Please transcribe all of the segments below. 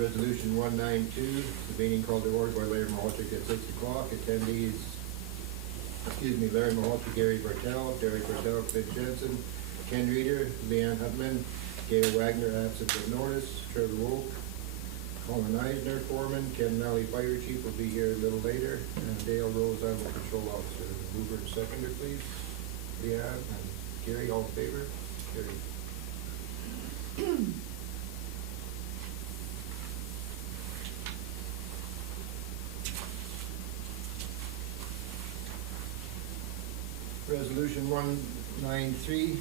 Resolution 192, the meeting called to order by Larry Mahalchik at 6 o'clock. Attendees, Larry Mahalchik, Gary Bartel, Clint Jensen, Ken Reeder, Leanne Hubman, Gail Wagner, absent with notice, Trevor Wolk, Colin Eisner, foreman, Ken Nally, fire chief, will be here a little later, and Dale Rose, animal control officer. Mover and seconder, please. Leanne and Gary, all in favor? Gary. Resolution 193,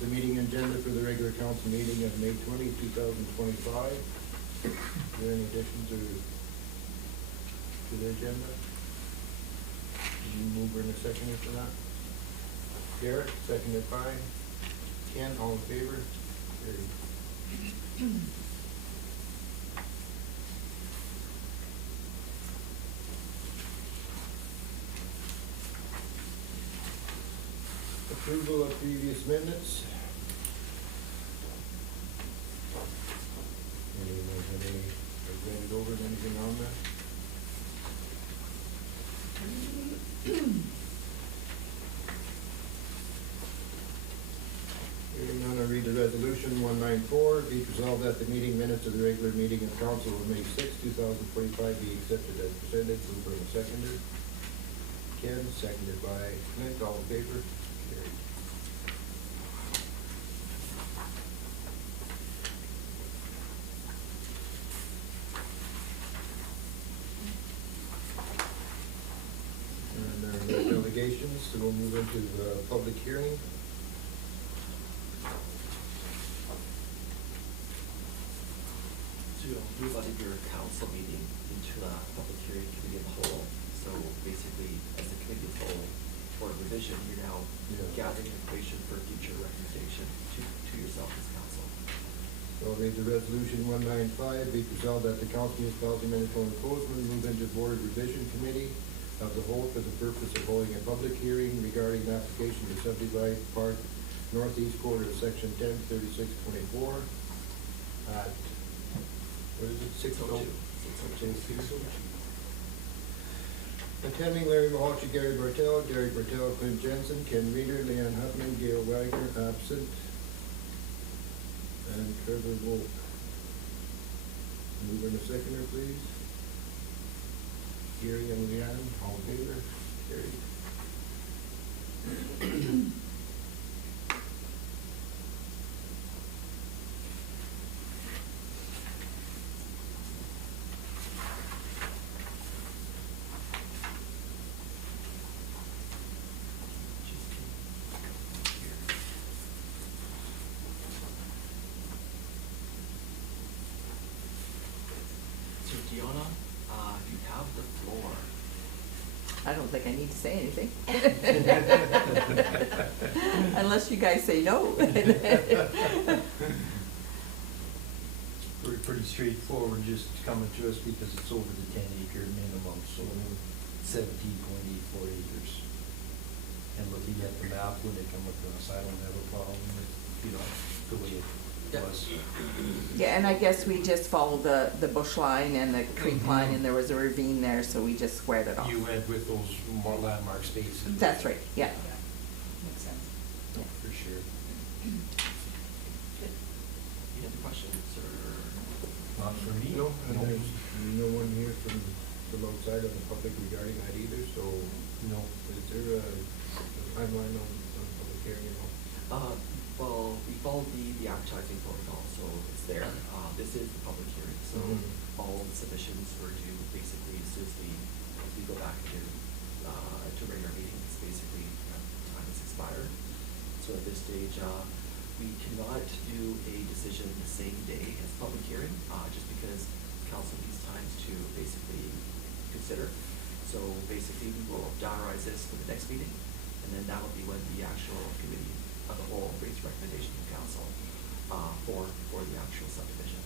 the meeting agenda for the regular council meeting of May 20, 2025. Is there any additions to the agenda? Can you move in a second for that? Garrett, seconded by Ken, all in favor? Carried. Approval of previous minutes. Anyone have any, read it over, anything on that? Hearing none, I'll read the resolution 194. Be resolved that the meeting minutes of the regular meeting of council of May 6, 2025 be accepted as presented. Mover and seconder. Ken, seconded by Clint, all in favor? Carried. And there are no delegations, so we'll move into the public hearing. So you'll move out of your council meeting into a public hearing committee of the whole. So basically, as a committee of the whole for revision, you're now gathering information for future recommendation to yourself as council. So I'll read the resolution 195. Be resolved that the council municipality Minitonas-Bowsman move into board revision committee of the whole for the purpose of holding a public hearing regarding an application to subdivide part northeast quarter of section 103624 at, what is it, 602? 602. Attending Larry Mahalchik, Gary Bartel, Clint Jensen, Ken Reeder, Leanne Hubman, Gail Wagner, absent, and Trevor Wolk. Move in a seconder, please. Gary and Leanne, all in favor? Carried. So Deanna, you have the floor. I don't think I need to say anything. Unless you guys say no. Pretty straightforward, just coming to us because it's over the 10-acre minimum, so 17.84 acres. And looking at the map when they come across, I don't have a problem with, the way it was. Yeah, and I guess we just followed the bush line and the creek line, and there was a ravine there, so we just squared it off. You went with those more landmark spaces. That's right, yeah. Makes sense. Yeah. For sure. Any other questions or? Not for me. No, and there's no one here from outside of the public regarding that either, so No. is there a timeline on public hearing at all? Well, we followed the advertising protocol, so it's there. This is the public hearing, so all the submissions were due basically as soon as we go back to regular meetings, basically time has expired. So at this stage, we cannot do a decision the same day as public hearing, just because council needs time to basically consider. So basically, we will diarize this for the next meeting, and then that will be when the actual committee of the whole brings recommendation to council for the actual subdivision.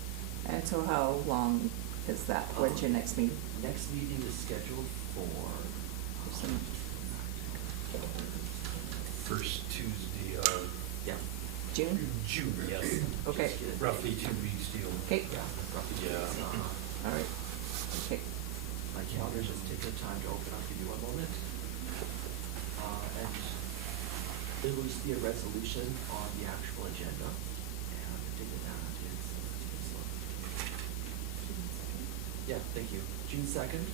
And so how long is that? When's your next meeting? Next meeting is scheduled for First Tuesday of yeah, June? June, yes. Okay, Just get it. Roughly 2 weeks deal. okay, Yeah, roughly. Yeah. all right, okay. My calendar's just taking the time to open up, give you one moment. And there will just be a resolution on the actual agenda, and the date of that is, yeah, thank you, June 2nd.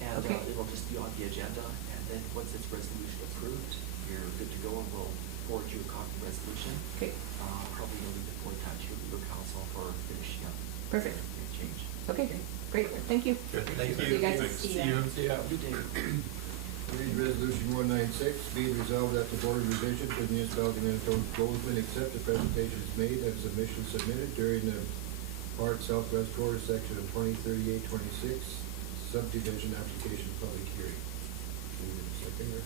And Okay. it'll just be on the agenda, and then once it's resolution approved, you're good to go, and we'll forward you a copy of the resolution. Okay. Probably you'll need to forward that to your legal counsel for finishing up. Perfect. the change. Okay, great, thank you. Good, thank you. See you guys. Thanks. See See ya. you. See ya. Good day. Read resolution 196, be it resolved that the Board of Revision for the Municipality of Minitonas-Bowsman accept the presentations made and submissions submitted during the part southwest quarter section of 2038-26 subdivision application public hearing. Move in seconder.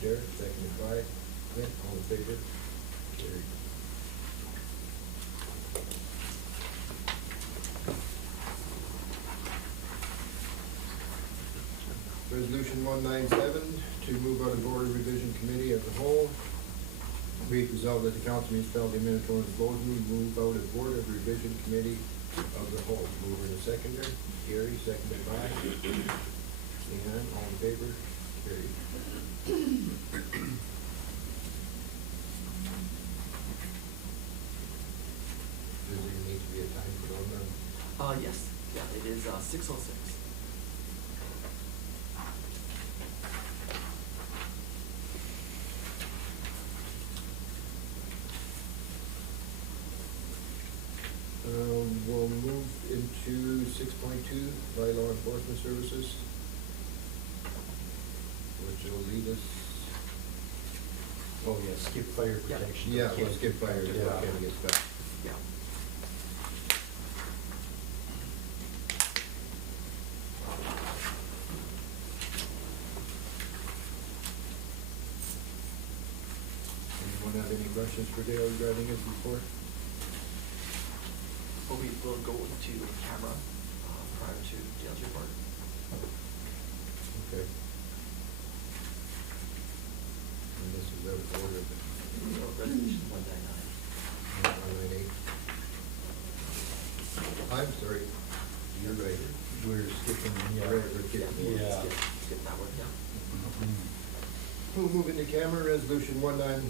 Derek, seconded by Clint, all in favor? Carried. Resolution 197, to move out of Board of Revision Committee of the whole. Be it resolved that the Council Municipality of Minitonas-Bowsman move out of Board of Revision Committee of the whole. Mover and seconder, Gary, seconded by Leanne, all in favor? Carried. Does there need to be a time for them? Yes, yeah, it is 6:06. We'll move into 6.2, by law enforcement services, which will lead us. Oh, yeah, skip fire Yeah. protection. Yeah, Can't let's get fired, Yeah. can't get stuck. Yeah. Anyone have any questions for Dale regarding his report? Well, we will go to camera prior to Dale's report. Okay. And this is out of order, but So resolution 199. 198. I'm sorry, you're right. We're skipping, yeah. Right, we're skipping. Yeah. Skip that one, yeah. We'll move into camera, resolution 1999,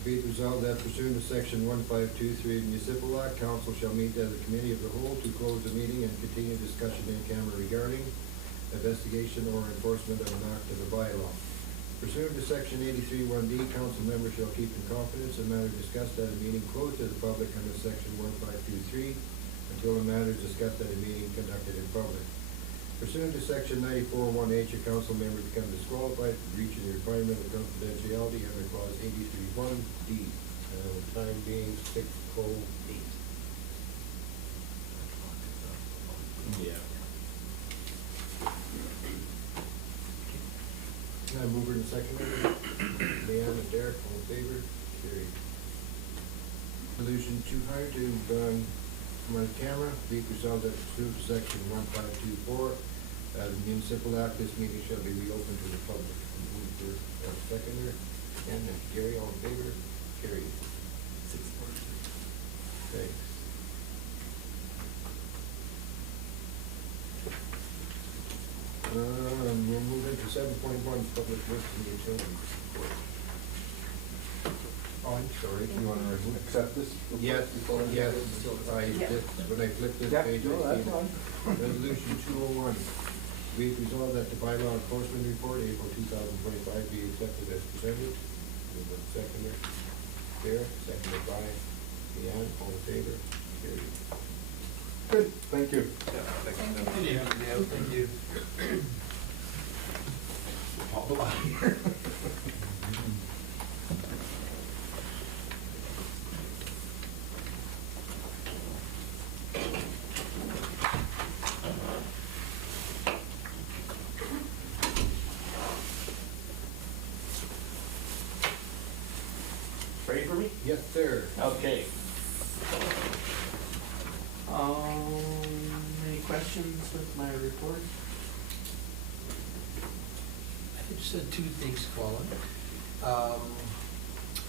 be it resolved that pursuant to section 1523 of the Municipal Law, council shall meet as a committee of the whole to close the meeting and continue discussion in camera regarding investigation or enforcement of an act of a bylaw. Pursuant to section 83(1)D, council members shall keep in confidence the matter discussed at a meeting closed to the public under section 1523 until the matter is discussed at a meeting conducted in public. Pursuant to section 94(1)H, a council member becomes disqualified for breaching the requirement of confidentiality under clause 83(1)D. Time being 6:08. Yeah. Can I move her in second? Leanne and Derek, all in favor? Carried. Resolution 200 to, come on camera, be it resolved that pursuant to section 1524, the municipal act, this meeting shall be reopened to the public. Move for, seconder, and Gary, all in favor? Carried. 6:43. Thanks. We'll move into 7.1, public works and utilities. Oh, I'm sorry. You want to accept this? Yes, yes, I Yeah. just, when I flipped this Yeah, page, no, I that's see fine. Resolution 201. Be it resolved that the bylaw enforcement report, April 2025, be accepted as presented. Move on seconder. There, seconded by Leanne, all in favor? Carried. Good, thank you. Thank you. All the way here. Ready for me? Yes, sir. Okay. Any questions with my report? I just had two things, Colin.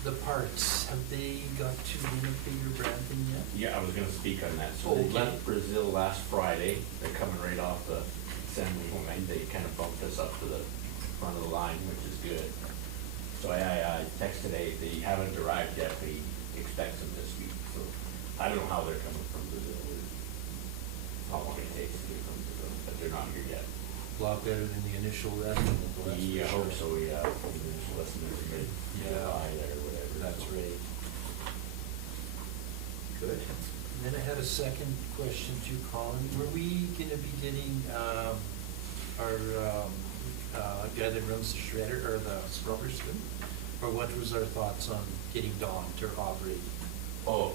the parts, have they got to Winnipeg or Brampton yet? Yeah, I was gonna speak on that. So they Okay. left Brazil last Friday. They're coming right off the assembly line. They kind of bumped us up to the front of the line, which is good. So I texted today, they haven't arrived yet, but he expects them this week. So I don't know how they're coming from Brazil, or how long it takes to get from Brazil, but they're not here yet. A lot better than the initial estimate, though, that's for Yeah, I sure. hope so, yeah. There's less than everybody. Yeah. Buy there or whatever. That's so. right. Good. And then I had a second question to Colin. Were we gonna be getting, our, guy that runs the shredder, or the scrubber soon? Or what was our thoughts on getting Dawn to operate Oh,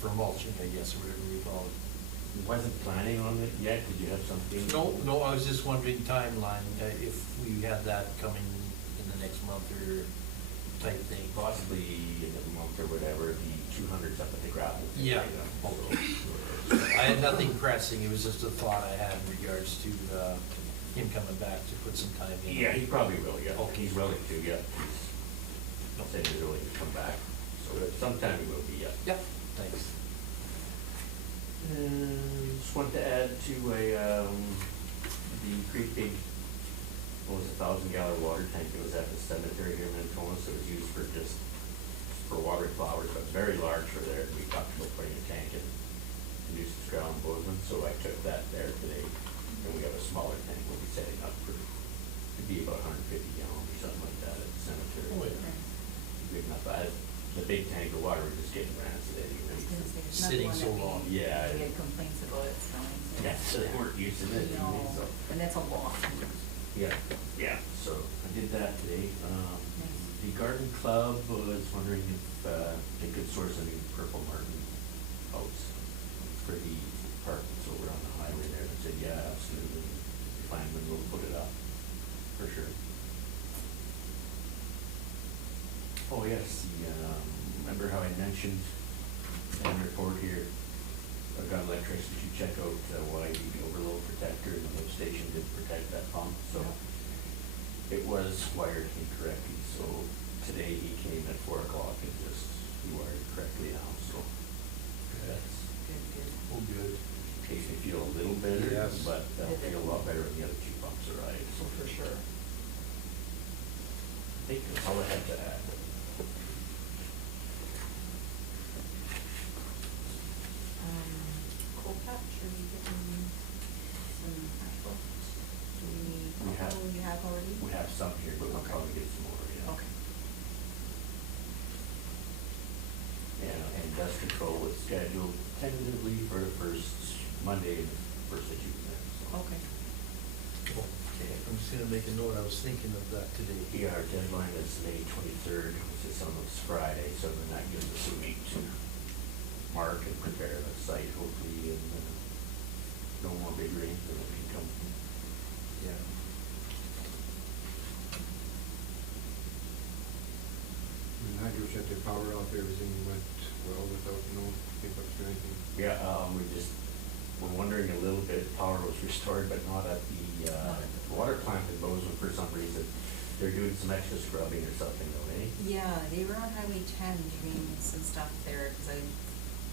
for mulching, I guess, or whatever we call it? wasn't planning on it yet. Did you have something? No, I was just wondering timeline, if we had that coming in the next month or type thing. Possibly in a month or whatever, the 200's up at the gravel. pit Yeah. right now, so- I had nothing pressing, it was just a thought I had in regards to, him coming back to put some time in. Yeah, he probably will, yeah. Okay. He's willing to, yeah. He's not saying he's willing to come back, so sometime he will be, yeah. Yeah, thanks. Just wanted to add to the Creek Big, what was it, 1,000-gallon water tank that was at the cemetery here in Minitonas. It was used for just, for watering flowers, but it's very large for there. We talked about putting a tank in Minitonas-Bowsman, so I took that there today. And we have a smaller tank we'll be setting up for, it'd be about 150 gallons or something like that at the cemetery. Oh, yeah. Big enough, the big tank of water was just getting rancid anyway. Sitting so long. Yeah. We had complaints about it smelling. So. Yeah, so they weren't using it No, anyway, so. and that's a lot. Yeah, yeah, so I did that today. Nice. The garden club was wondering if they could source a new purple martin house for the apartments over on the highway there. I said, yeah, absolutely. Fine, then we'll put it up, for sure. Oh, yes, remember how I mentioned in the report here, I've got electricity to check out why the overload protector in the lift station didn't protect that pump, so it was wired incorrectly, so today he came at 4 o'clock and just, he wired it correctly now, so that's, Good, good. Oh, good. makes me feel a little better, Yes. but I'll feel a lot better when the other 2 pumps arrive, so So for sure. I think that's all I had to add. Cold patch, are you getting some asphalt? Do we need, We have- oh, you have already? We have some here, but we'll Okay. probably get some more, yeah. Okay. And dust control was scheduled tentatively for the first Monday, first of June then, so. Okay. Okay. I'm just gonna make a note, I was thinking of that today. Yeah, our deadline is May 23rd, which is on this Friday, so then that gives us a week to mark and prepare the site hopefully, and no more big rains than it can come. Yeah. And Nigel shut their power off, everything went well without no hiccups or anything. Yeah, we're wondering a little bit, power was restored, but not at the water plant in Bowsman for some reason. They're doing some extra scrubbing or something, though, eh? Yeah, they were on Highway 10 doing some stuff there, cause I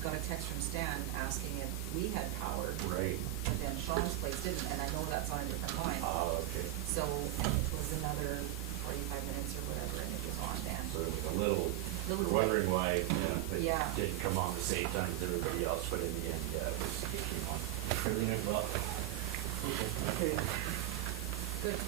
got a text from Stan asking if we had power. Right. But then Sean's place didn't, and I know that's on a different line. Okay. So, and it was another 45 minutes or whatever, and it was on then. So it was a little, Little we're wondering why, it Yeah. didn't come on the same time as everybody else, but in the end, yeah, it came on. Everything went well. Okay. Good.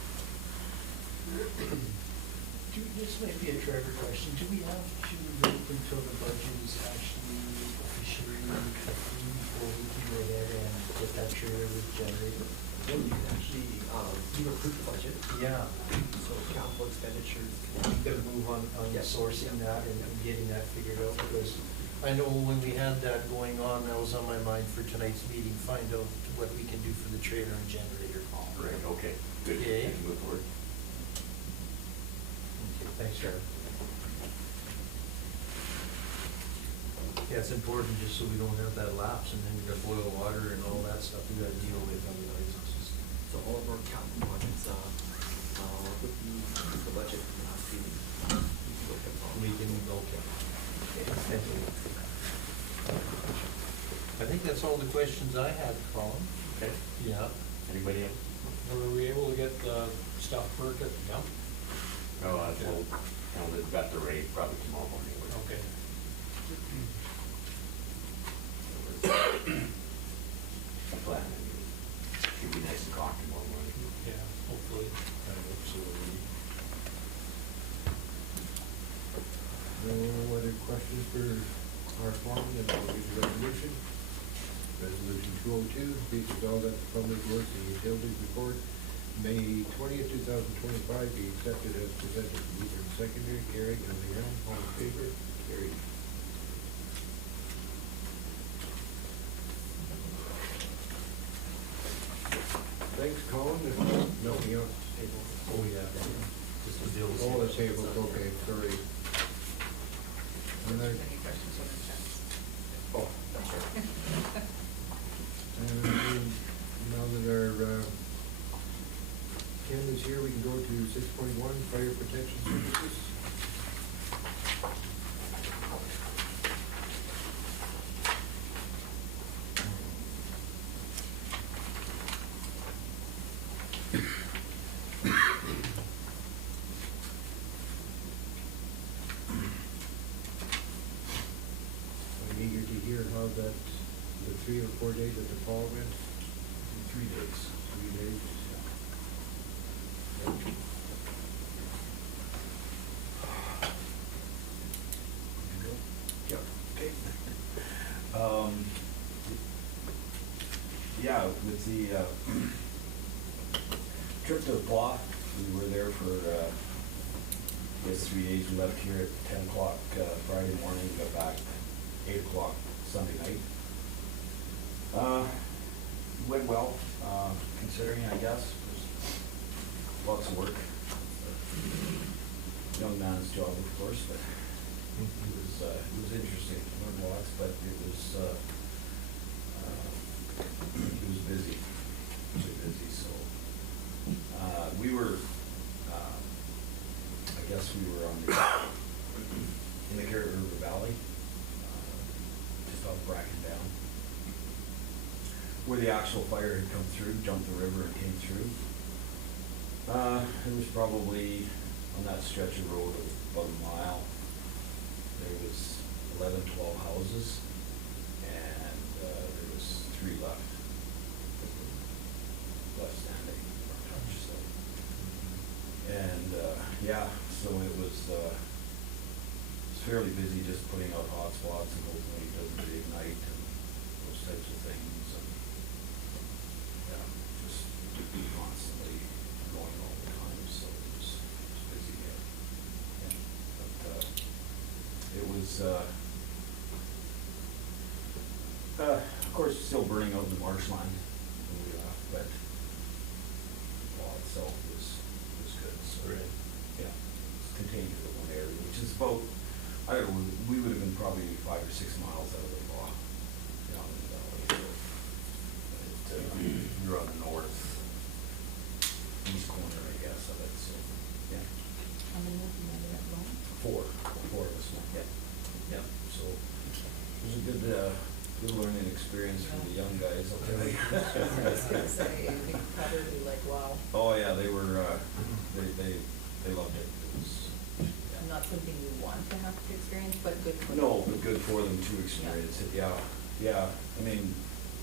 This might be a Trevor question, do we have to wait until the budget is actually officially approved before we can go ahead and get that trailer with generator? Then you can actually, you approve the budget, Yeah. so capital expenditures. We gotta move on Yes. sourcing that and getting that figured out, because I know when we had that going on, that was on my mind for tonight's meeting, find out what we can do for the trailer and generator. Right, okay, good. Okay. Thank you, move forward. Okay, thanks, Trevor. Yeah, it's important just so we don't have that lapse and then we got boil water and all that stuff we gotta deal with otherwise. It's just. So all of our capital projects, with the budget from last meeting. We can look at all. We can, okay. I think that's all the questions I had, Colin. Okay, Yeah. anybody else? Were we able to get stuff worked at the dump? Oh, well, they've got the rate probably tomorrow morning. Okay. A plan, should be nice and calm tomorrow morning. Yeah, hopefully. I hope so. No other questions for our foreman, and we'll use the resolution. Resolution 202, be it resolved that the Public Works and Utilities Report, May 20th, 2025, be accepted as presented. Mover and seconder, Carrick and Leon, all in favor? Carried. Thanks, Colin. No, we don't. Oh, yeah. Just the bills. All the tables, okay, sorry. And then, Any questions on the checks? Oh, that's right. now that our Ken is here, we can go to 6.1, fire protection services. I'm eager to hear how that, the 3 or 4 days that the fall went. 3 days. 3 days. Yep, okay. Yeah, with the, trip to the Paw, we were there for, I guess 3 days. We left here at 10 o'clock, Friday morning, got back 8 o'clock Sunday night. Went well, considering, I guess. There's lots of work. Young man's job, of course, but it was interesting. Learned lots, but it was busy, really busy. So we were, I guess we were on the in the Garrett River Valley, just off Bracken Down, where the actual fire had come through, jumped the river and came through. It was probably on that stretch of road of about a mile. There was 11, 12 houses, and there was 3 left standing, untouched. So, and yeah, so it was fairly busy, just putting out hot spots and hopefully it doesn't ignite and those types of things. And yeah, just constantly going all the time. So it was busy. Yeah. But it was, of course, still burning out in the marshland when we left, but the law itself was good. So, Right. yeah, it's contained to the one area, which is about, I don't know, we would have been probably 5 or 6 miles out of the law down in the valley. So we're on the north east corner, I guess, of it. So, yeah. How many of you ended up going? 4 of us went. Yeah. Yeah. So it was a good learning experience for the young guys up there. I was gonna say, I think probably like, wow, Oh, yeah, they were, they loved it. It was, yeah. not something you want to have to experience, but good for them. No, but good for them to experience it, yeah, yeah. I mean,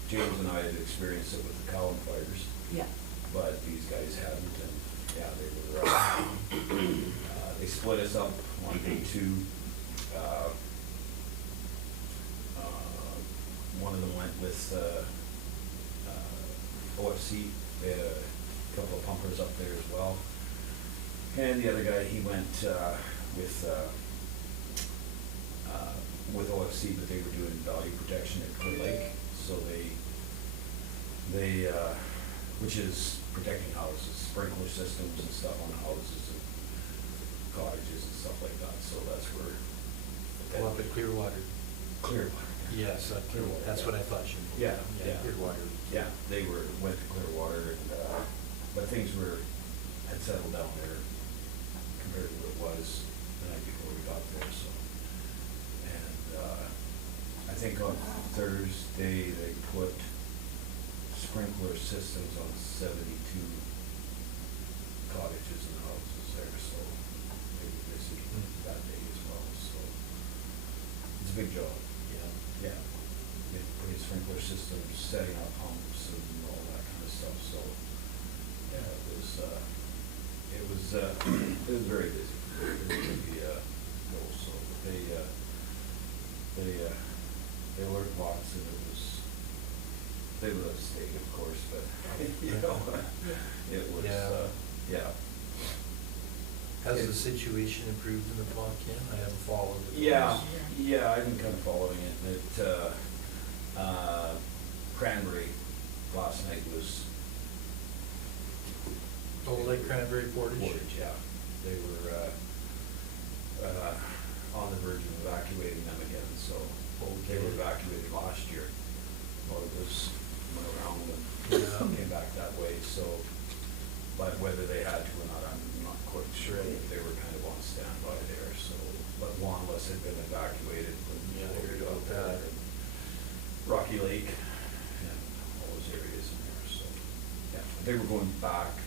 James and I had experienced it with the Cowan fires, Yeah. but these guys hadn't, and, yeah, they were, they split us up on day 2. One of them went with, OFC, they had a couple of pumpers up there as well. And the other guy, he went, with OFC, but they were doing value protection at Clear Lake, so they, which is protecting houses, sprinkler systems and stuff on houses and cottages and stuff like that, so that's where. Go up at Clearwater. Clearwater. Yes, Clearwater. that's what I thought you. Yeah, yeah. Clearwater. Yeah, they went to Clearwater and, but things were had settled down there compared to what it was the night before we got there, so. And, I think on Thursday, they put sprinkler systems on 72 cottages and houses there, so they were busy that day as well, so. It's a big job. Yeah. Putting sprinkler systems, setting up pumps and all that kind of stuff, so, yeah, it was very busy. So they learned lots, and they let us stay, of course, but, you know, it was, yeah. Has the situation improved in the pond, Ken? I haven't followed it. Yeah, I've been kind of following it. Cranberry last night was. Oh, Lake Cranberry Portage? Yeah. They were, on the verge of evacuating them again, so. They were evacuated last year. Well, it went around and came back that way, so. But whether they had to or not, I'm not quite sure. They were kind of on standby there, so. But Wanless had been evacuated. Yeah, I heard about that. Rocky Lake and all those areas in there, so. Yeah, they were going back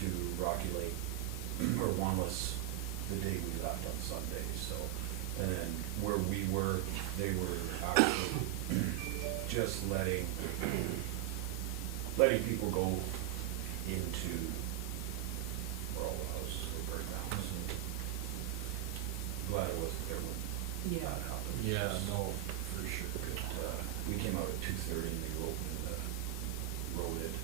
to Rocky Lake or Wanless the day we left on Sunday, so. And then where we were, they were actually just letting people go into where all the houses were burned down, so. Glad I wasn't there when that happened. Yeah, no, for sure. But, we came out at 2:30 and they were opening the road at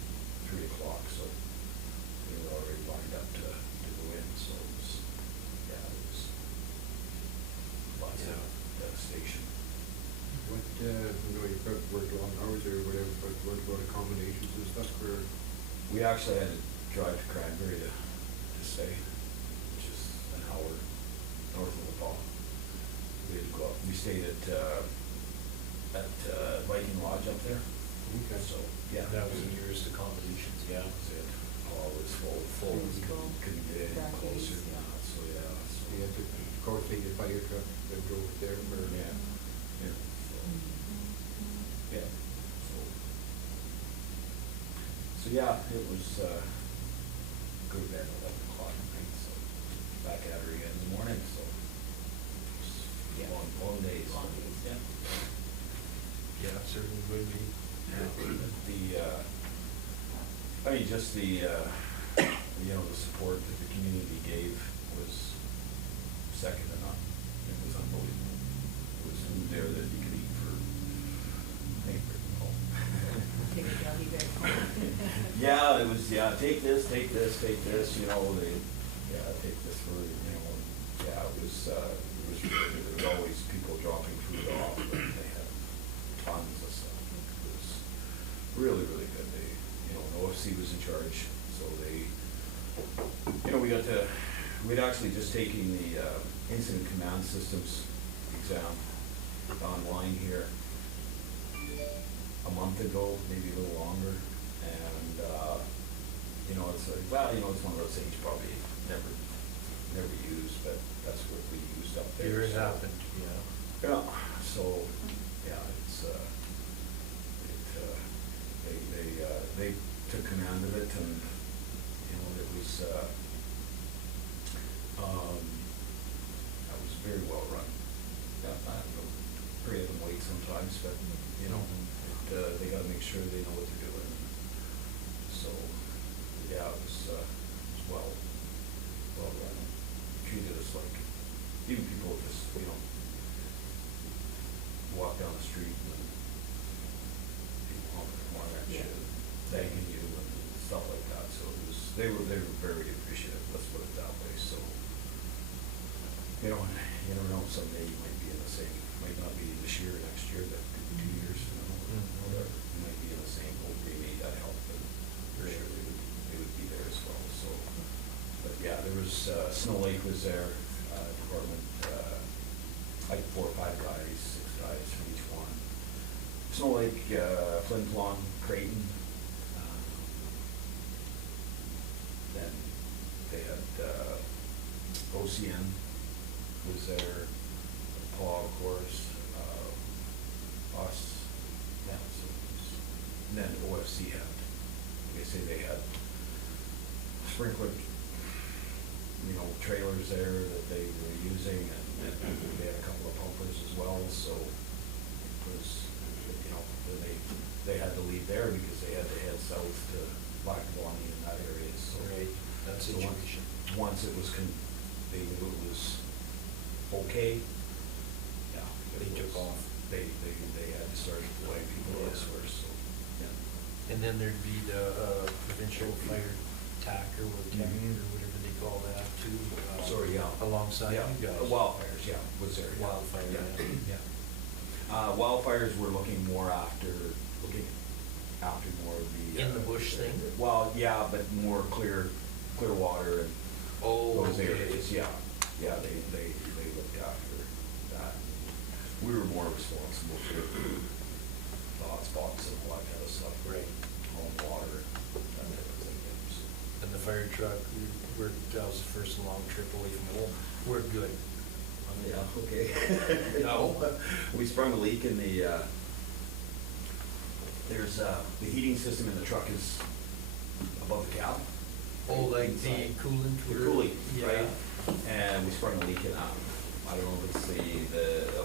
3 o'clock, so we were already lined up to go in, so it was lots of devastation. What, you know, you probably worked long hours or whatever, but what about accommodations and stuff for? We actually had to drive to Cranberry to stay, which is an hour north of the fall. We had to go up, we stayed at Viking Lodge up there. Okay. So, yeah. That was the nearest accommodations, yeah. That was it. Oh, it was full. It was full. Couldn't get any Back closer days, than that, so, yeah. So. You had to, of course, take your fire truck and drove it there, or? Yeah. So, yeah, so yeah, it was, go to bed at 11 o'clock at night, so back at her again in the morning, so. It was long days. Long days. Yeah. Yeah, certainly would be. I mean, just the support that the community gave was second to none. It was unbelievable. It was food there that you could eat for, I think, Take a doggy bag home. yeah, it was, take this, you know, take this for, you know, yeah, it was really, there was always people dropping food off, and they had tons of stuff. It was really, really good. They, you know, OFC was in charge, so they, you know, we'd actually just taken the incident command systems exam online here a month ago, maybe a little longer, and, you know, it's like, well, you know, it's one of those things you probably never used, but that's what we used up there. Here it so. happened, yeah. Yeah, so, yeah, they took command of it, and, you know, it was, that was very well run. Yeah, I don't know, create them wait sometimes, but, you know, they gotta make sure they know what they're doing. So, yeah, it was well run. Treated us like, even people just, you know, walk down the street and people honking their horn at you, thanking you and stuff like that, so it was, they were very appreciative, let's put it that way, so. You know, you never know, someday you might be in the same, might not be this year, next year, but could be 2 years, you know, whatever, you might be in the same boat, they need that help, and for sure they would be there as well, so. But yeah, there was, Snow Lake was there, department, like 4 or 5 guys, 6 guys from each one. Snow Lake, Flin Flon, Creighton, then OCN was there, Paul, of course, us, yeah, so it was, and then OFC had, they say they had sprinkler, you know, trailers there that they were using, and they had a couple of pumpers as well, so it was, you know, they had to leave there because they had to head south to Black Bonnie in that area, so. Right, that so situation. Once it was they knew it was okay, yeah. They took off. They had to start deploying people Yeah. elsewhere, so, yeah. And then there'd be the provincial fire TAC or Mhm. whatever they call that too. Sorry, yeah. Alongside Yeah, you guys. Wildfires, yeah, was there. Yeah. Wildfire, Yeah. yeah. Wildfires, we're looking after more of the. In the bush thing? Well, yeah, but more clear water and Oh, those okay. areas, yeah. Yeah, they looked after that. We were more responsible for the hot spots and all that kind of stuff. Right. Home water, that type of thing, so. And the fire truck, that was the first long trip away from home. We're good. Yeah, okay. No, we sprung a leak in the, there's, the heating system in the truck is above the cab. Oh, like the Inside. coolant? The where- cooling, Yeah. right? And we sprung a leak in, I don't know if it's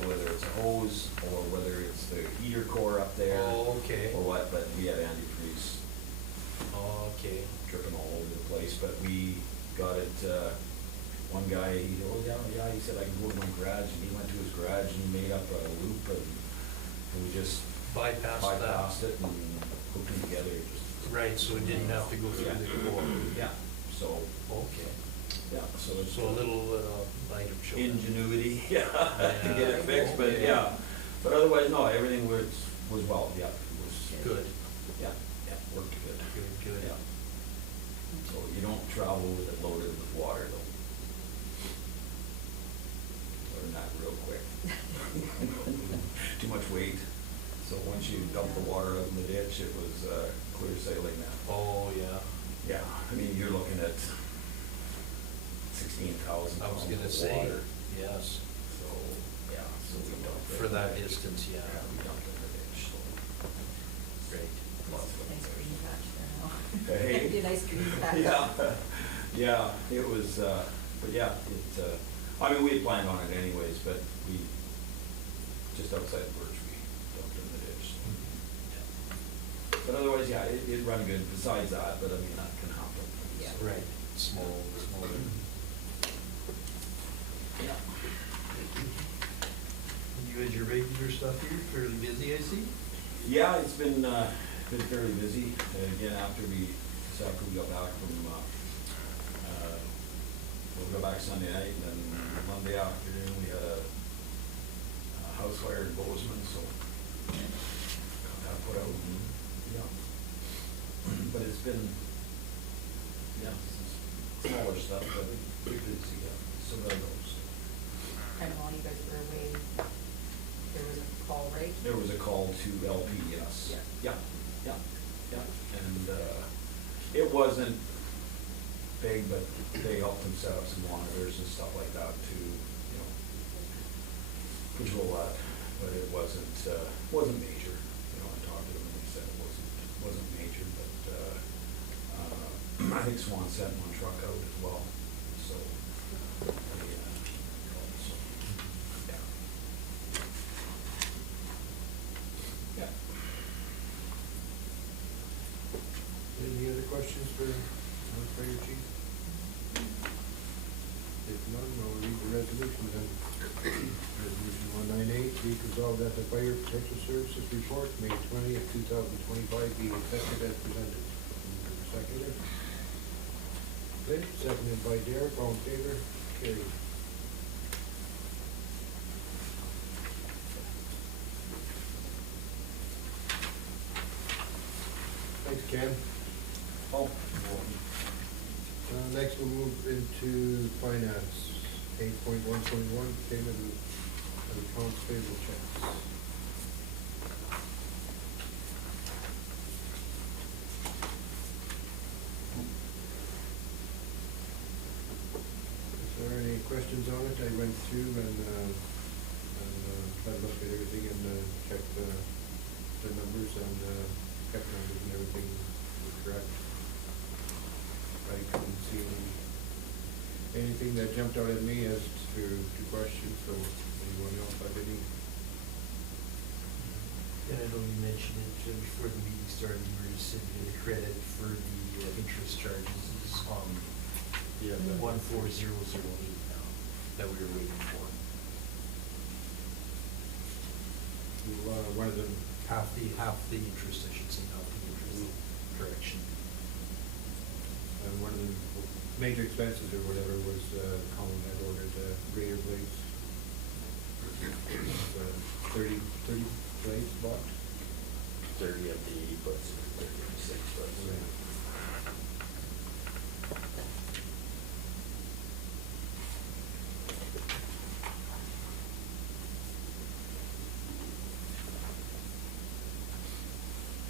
whether it's a hose or whether it's the heater core up there. Oh, okay. Or what, but we had antifreeze Oh, okay. dripping all over the place, but we got it, one guy, he said I can go to my garage, and he went to his garage and he made up a loop and we just Bypassed that. bypassed it and hooked them together, just. Right, so it didn't have to go through the core. Yeah, so, Okay. yeah, so it's. So a little item show. Ingenuity, yeah, to Yeah. get it fixed, but Okay. yeah, but otherwise, no, everything was well, yeah, it was. Good. Yeah, worked good. Good. Yeah. So you don't travel with it loaded with water though. Learn that real quick. Too much weight, so once you dump the water out in the ditch, it was, clear sailing now. Oh, yeah. Yeah, I mean, you're looking at 16,000 I was pounds gonna of say, water. yes. So, yeah, so we dumped it. For that distance, yeah. Yeah, we dumped it in the ditch, so. Great. Lots of Nice it. green patch there now. Hey. Be a nice green patch. Yeah, it was, but yeah, I mean, we had planned on it anyways, but we, just outside the Birch, we dumped it in the ditch. So, yeah. But otherwise, yeah, it run good besides that, but I mean, that can happen. Yeah. So, Right. Small. Yeah. You had your regular stuff here, fairly busy, I see? Yeah, it's been fairly busy, again, after we got back from, we got back Sunday night, and then Monday afternoon, we had a house fire in Bowsman, so got that put out, and, yeah. But it's been, yeah, smaller stuff, but pretty busy, yeah, so that goes. And while you guys were away, there was a call, right? There was a call to LP, yes. Yeah. Yeah, and, it wasn't big, but they helped them set up some monitors and stuff like that to, you know, control that, but it wasn't major. You know, I talked to them and they said it wasn't major, but, I think Swan sent one truck out as well, so. Yeah. Yeah. Any other questions for our fire chief? If none, I'll read the resolution then. Resolution 198, be it resolved that the Fire Protection Services report, May 20th, 2025, be accepted as presented. Seconder? Okay, seconded by Derek, all in favor, carried. Thanks, Ken. Oh. Next we'll move into finance, 8.1.1, payment of accounts payable checks. Is there any went through and had a look at everything and checked the numbers and kept numbers and everything was correct. I couldn't see anything that jumped out at me as to question, so anyone else have any? And I know you mentioned it before the meeting started, you were submitting a credit for the interest charges is on Yeah, the 14008 now that we were waiting for. One of them, Half the interest, I should say, not the interest, correction. one of the major expenses or whatever was Colin had ordered grader blades. 30 blades bought. 30 of the 80 foot, 30 of the 6 foot.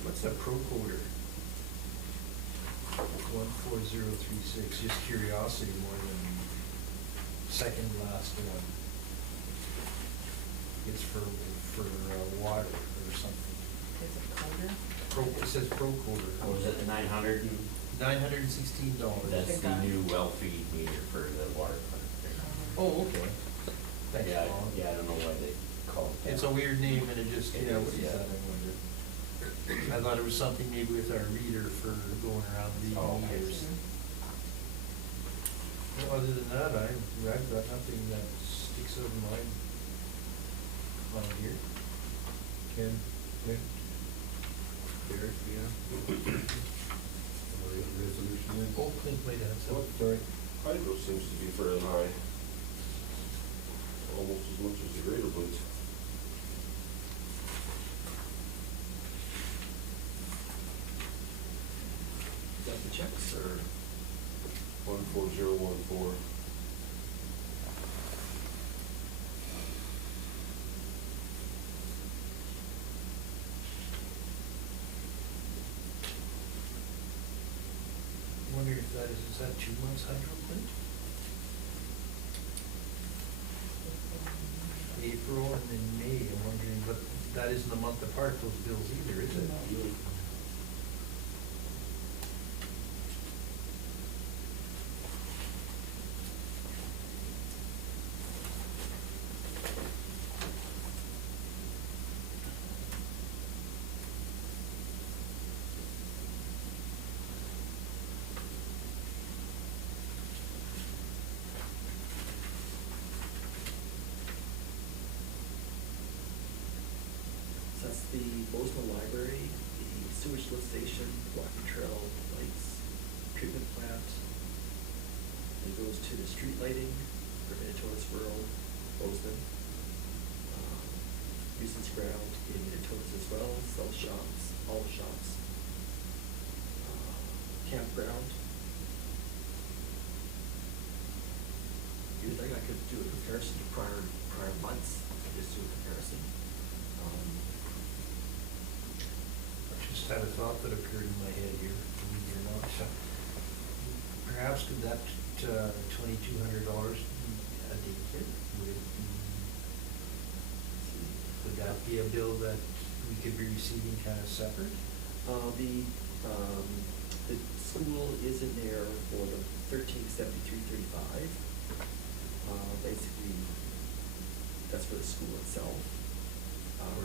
What's a pro coder? 14036, just curiosity more than second last one. It's for water or something. Is it colder? It says pro coder. What was it, the 900? $916. That's the new well feed meter for the water plant. Oh, okay. Thanks, Yeah, Paul. yeah, I don't know why they call it that. It's a weird name and it just, It yeah, is, what is yeah. that, I wonder? I thought it was something maybe with our reader for going around reading Oh, okay. meters. Well, other than that, I've got nothing that sticks out in mind on here. Ken, Clint, Derek, yeah. Resolution in. Oh, Clint might have Oh, something. sorry. Hydro seems to be fairly high, almost as much as the grader blades. Is that the checks or? 14014. I wonder if is that 2 months hydro, Clint? April and then May, I'm wondering, but that isn't a month apart, those bills either, is it? So that's the Bowsman Library, the sewage lift station, walking trail, lights, treatment plant. It goes to the street lighting for Minitonas-Bowsman, Bowsman. Nuisance ground in Minitonas as well, cell shops, all shops. Campground. You'd think I could do a comparison to prior months, just do a comparison. I just had a thought that appeared in my head here, believe it or not. So perhaps could that $2,200 a daycare would that be a bill that we could be receiving kind of separate? The school is in there for the 1373.35. Basically, that's for the school itself.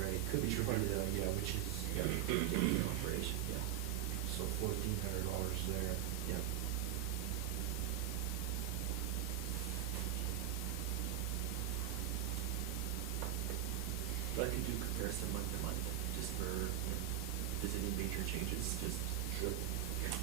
Right, Could be which would part be of the, yeah, which is, Yeah, daily operation, yeah. so $1,400 there. Yeah. But I could do comparison month to month, just for, if there's any major changes, just. Sure. Yeah.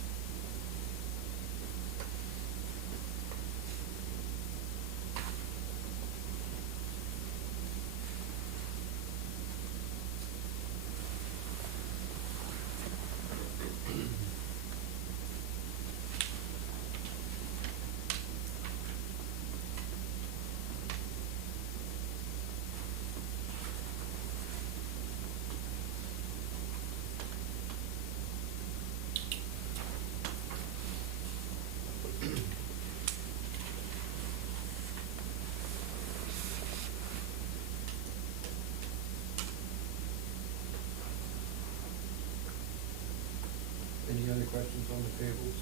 Any other questions on the payables?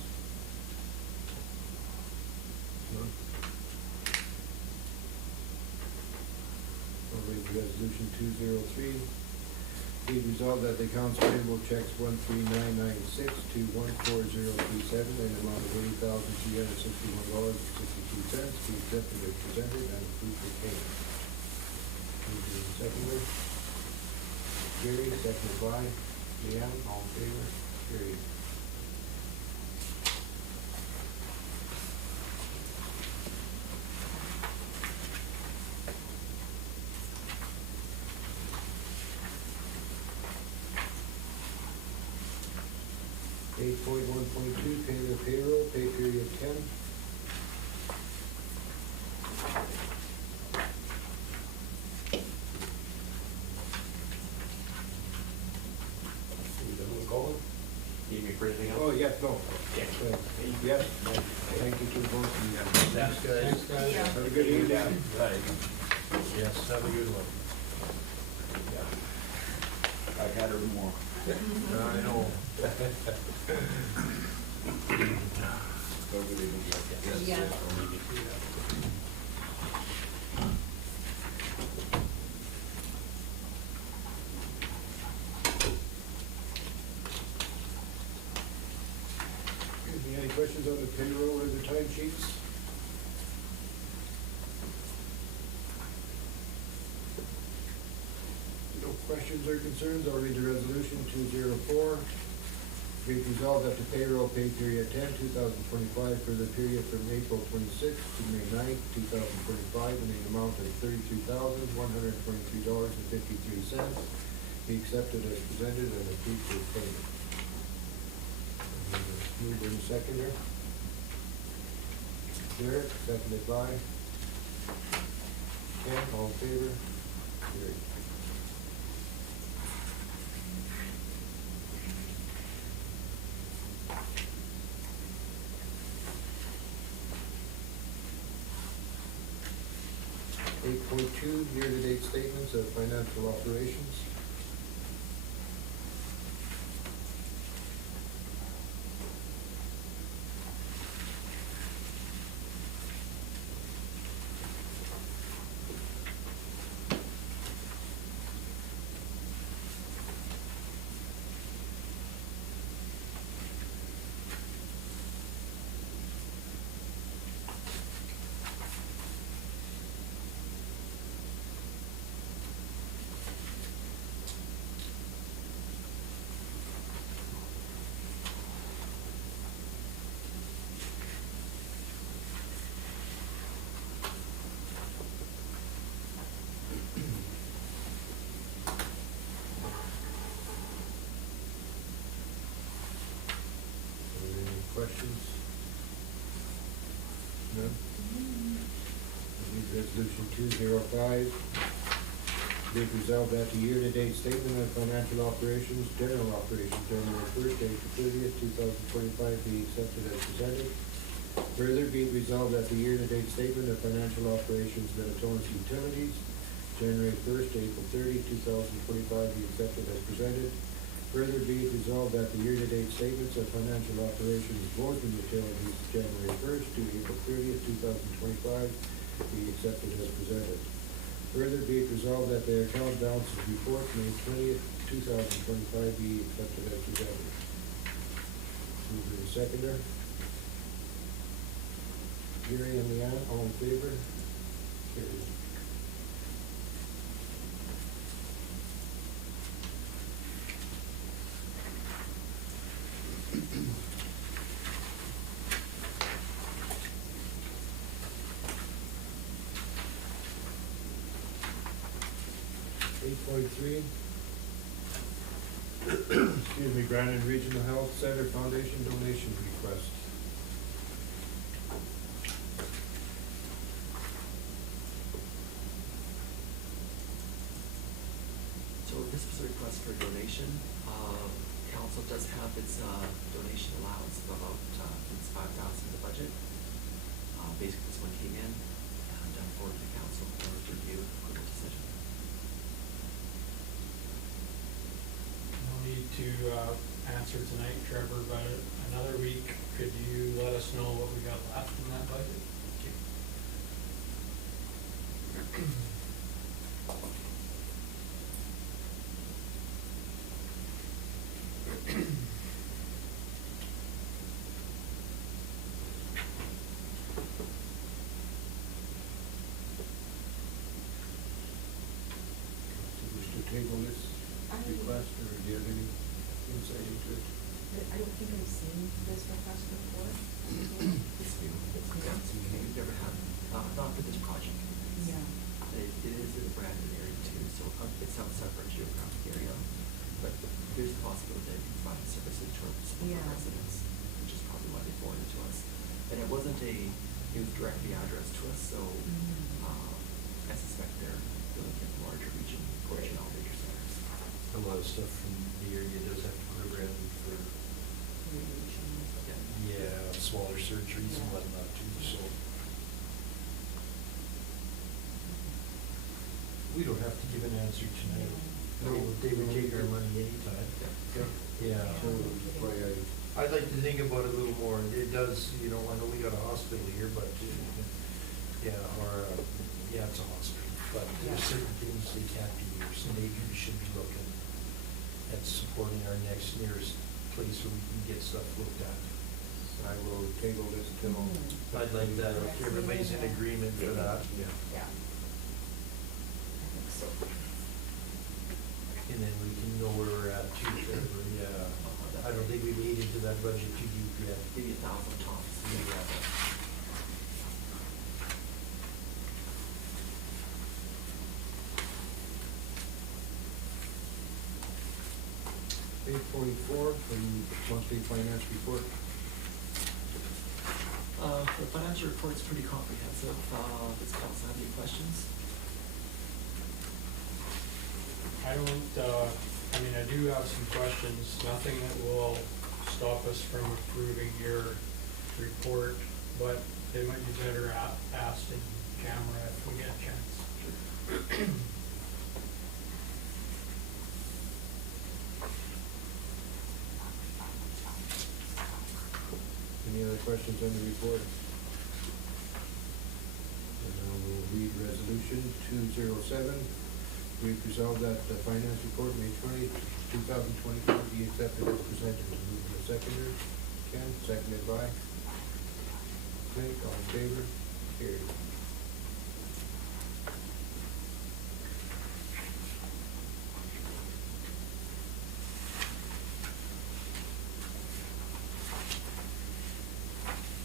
None? I'll read resolution 203. Be it resolved that the accounts payable checks 13996 to 14037 in the amount of $80,361.62 be accepted as presented and approved for payment. Moved and seconded. Gary, seconded by Leanne, all in favor? Carried. Eight point 1.2, payment of payroll, pay period 10. You done with calling? Need me for anything else? Oh, yes, no. Okay. Yes, thank you to both of you. Thanks, guys. Thanks, guys. Yeah. Have a good evening. Right. Yes, have a good one. I had her more. I know. Yeah. Excuse me, any questions on the payroll or the time sheets? No questions or concerns, I'll read the resolution 204. Be it resolved that the payroll pay period 10/2025 for the period from April 26th to May 9th, 2025 in the amount of $33,123.53 be accepted as presented and approved for payment. Moved in seconder. Derek, seconded by Ken, all in favor? Carried. Eight point two, year-to-date statements of financial operations. Are there any questions? None? Read resolution 205. Be it resolved that the year-to-date statement of financial operations, general operations, January 1st to April 30th, 2025 be accepted as presented. Further, be it resolved that the year-to-date statement of financial operations, Minitonas Utilities, January 1st to April 30th, 2025 be accepted as presented. Further, be it resolved that the year-to-date statements of financial operations, Bowsman Utilities, January 1st to April 30th, 2025 be accepted as presented. Further, be it resolved that the account balances report, May 20th, 2025 be accepted as presented. Mover and seconder. Gary and Leanne, all in favor? Carried. Eight point three. Excuse me, Brandon Regional Health Center Foundation donation request. So this was a request for a donation. Council does have its donation allowance of about, it's $5,000 in the budget. Basically, this one came in and forwarded to council for review, approval decision. No need to, answer tonight, Trevor, but another week, could you let us know what we got left in that budget? So wish to table this request, or do you have any insight into it? I don't think I've seen this request before. It's new, it's new, it's new, we've never had, not for this project. Yeah. It is in a brand new area too, so it's outside our geographic area, but there's a possibility that we can provide services to our Yeah. residents, which is probably why they forwarded it to us. And it wasn't it was directly addressed to us, so, I suspect they're looking at the larger regional major centers. A lot of stuff from the area does have to go around for, yeah, smaller surgeries and Yeah. whatnot too, so. We don't have to give an answer tonight. No. They would take our money anytime. Yeah. Yeah. So that's why I'd like to think about it a little more. It does, you know, I know we got a hospital here, but, yeah, yeah, it's a hospital. But there's certain things they can't do here, so maybe we should be looking at supporting our next nearest place where we can get stuff looked at. I will table this till. I'd like that, if everybody's in agreement for that. Yeah. Yeah. I think so. And then we can know where we're at too, Trevor, yeah. I don't think we've ate into that budget too deep yet. Maybe 1,000 tops. Page 44, from monthly finance report. The financial report's pretty comprehensive. Does council have any questions? I don't, I mean, I do have some questions, nothing that will stop us from approving your report, but they might be better asked in camera if we get a chance. Any other questions on the report? And now we'll read resolution 207. We resolve that the finance report, May 20, 2024, be accepted as presented. Moved and seconded. Ken, seconded by Clint, all in favor? Carried.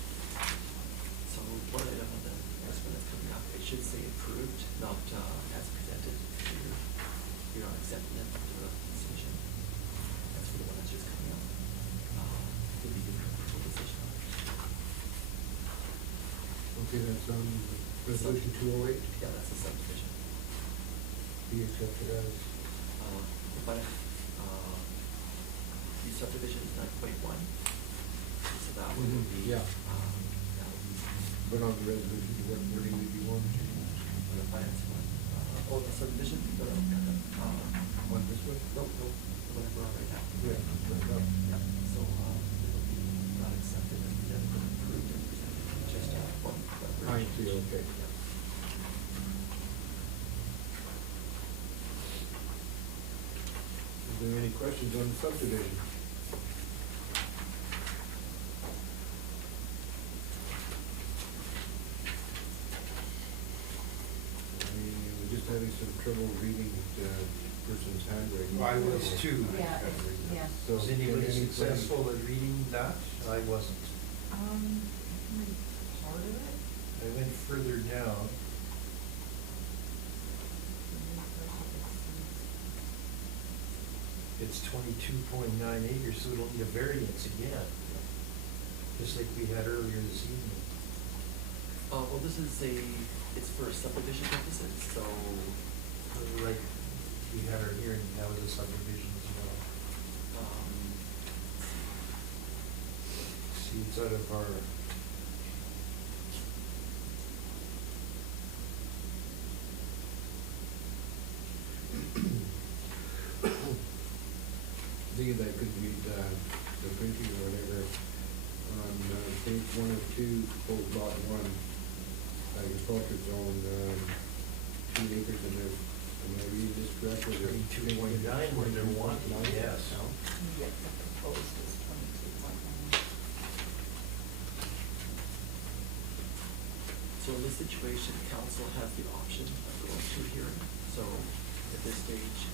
So one item on the next one that's coming up, it should say approved, not as presented. So you're not accepting it to a decision. That's for the one that's just coming up. You'll be doing a approval decision. Okay, that's on resolution 208. Yeah, that's a subdivision. Be accepted as. But, the subdivision is 9.1. So that would Mhm, be, yeah. that would be But on the resolution, what wording would you want? the finance one. Oh, the subdivision, no, On this one? no, the one we're on right now. Yeah. Yeah, so, it'll be not accepted and presented, but approved and presented, just, one. I see, okay. Yeah. Is there any questions on the subdivision? We're just having some trouble reading the person's handwriting. I was too. Yeah, yeah. So Was can anybody anybody- successful at reading that? I wasn't. Part of it? I went further down. It's 22.9 acres, so it'll need a variance again, just like we had earlier this evening. Well, this is it's for subdivision purposes, so, Like, we had our hearing, that was a subdivision as well. See, it's out of our. see that could be the printing or whatever. On page 1 of 2, proposed lot 1, agriculture zone, 2 acres in there. Am I reading this correctly? 22.9 where they're wanting, yes. Yeah, the proposed is 22.9. So in this situation, council has the option of going to a hearing. So at this stage,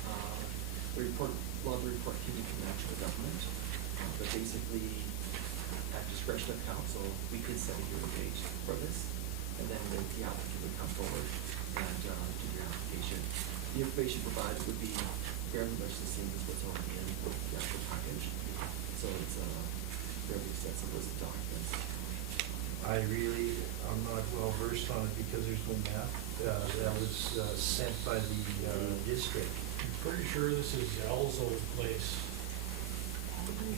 the report, the report can be connection with government, but basically, at discretion of council, we could set a hearing date for this, and then the applicant would come forward and do your application. The information provided would be fairly much the same as what's already in the actual package, so it's a fairly extensive list of documents. I'm not well versed on it because there's no map, that was sent by the district. I'm pretty sure this is Zell's old place.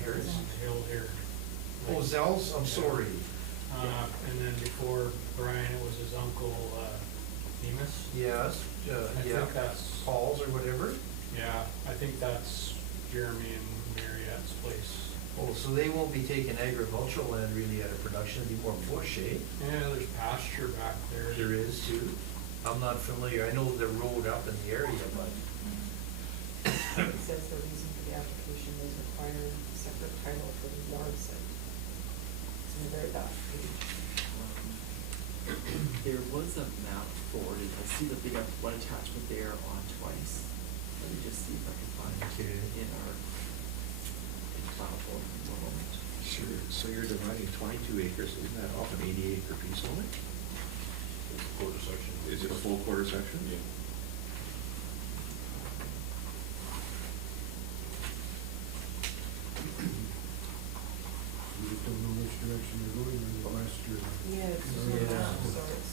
Harris? On the hill here. Oh, Zell's, I'm sorry. And then before Brian, it was his uncle, Nemus. Yes, I yeah, think that's, Paul's or whatever. yeah, I think that's Jeremy and Mariette's place. Oh, so they won't be taking agricultural land really out of production, it'll be more bush, eh? Yeah, there's pasture back there. There is too. I'm not familiar, I know the road up in the area, but. It says the reason for the application is require separate title for the yard site. It's in the very back page. There was a map forwarded, I see the big one attachment there on twice. Let me just see if I can find it Okay. in our file folder for one moment. Sure, so you're dividing 22 acres, isn't that off an 80-acre piece only? Quarter section. Is it a full quarter section? Yeah. We just don't know which direction you're going, or the west or. Yeah, it's just Yeah. a map, so it's.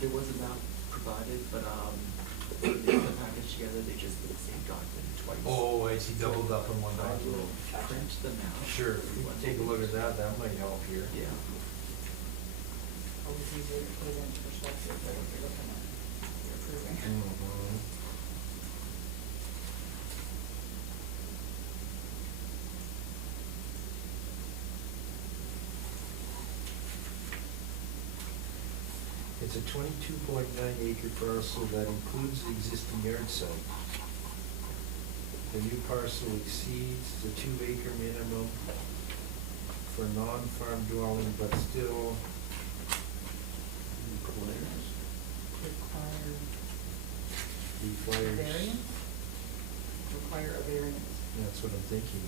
There was a map provided, but they put the package together, they just put the same document twice. Oh, I see, doubled up in one I will document. print the map. Sure, if you want to take a look at that, that might help here. Yeah. Always easier to put it into perspective, but if you're looking at, you're approving. Mhm. It's a 22.9 acre parcel that includes the existing yard site. The new parcel exceeds the 2 acre minimum for non-farm dwelling, but still Require requires. variance? Require a variance, That's what I'm thinking.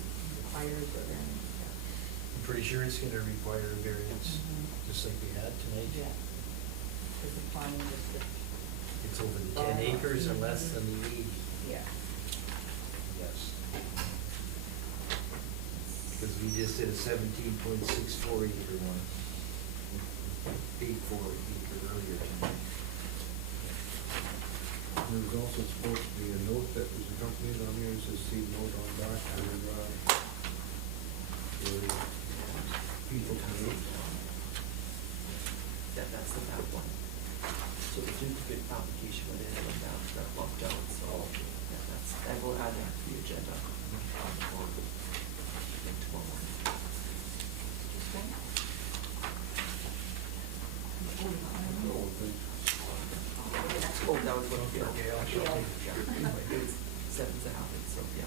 requires a variance, I'm pretty sure it's gonna require a variance, Mhm. just like we had tonight. yeah. Because the planning district, It's over the 10 acres and less than the 80. yeah. Yes. Because we just did a 17.64 acre one. 84 acre earlier tonight. There was also supposed to be a note that was accompanied on here, it says see note on back for people to know. That's the map one. So the duplicate application went in and the map got bumped out, so I will add that to the agenda for tomorrow morning. Just one? Oh, that was what, yeah. Gail. Yeah, it was 7.5, so, yeah.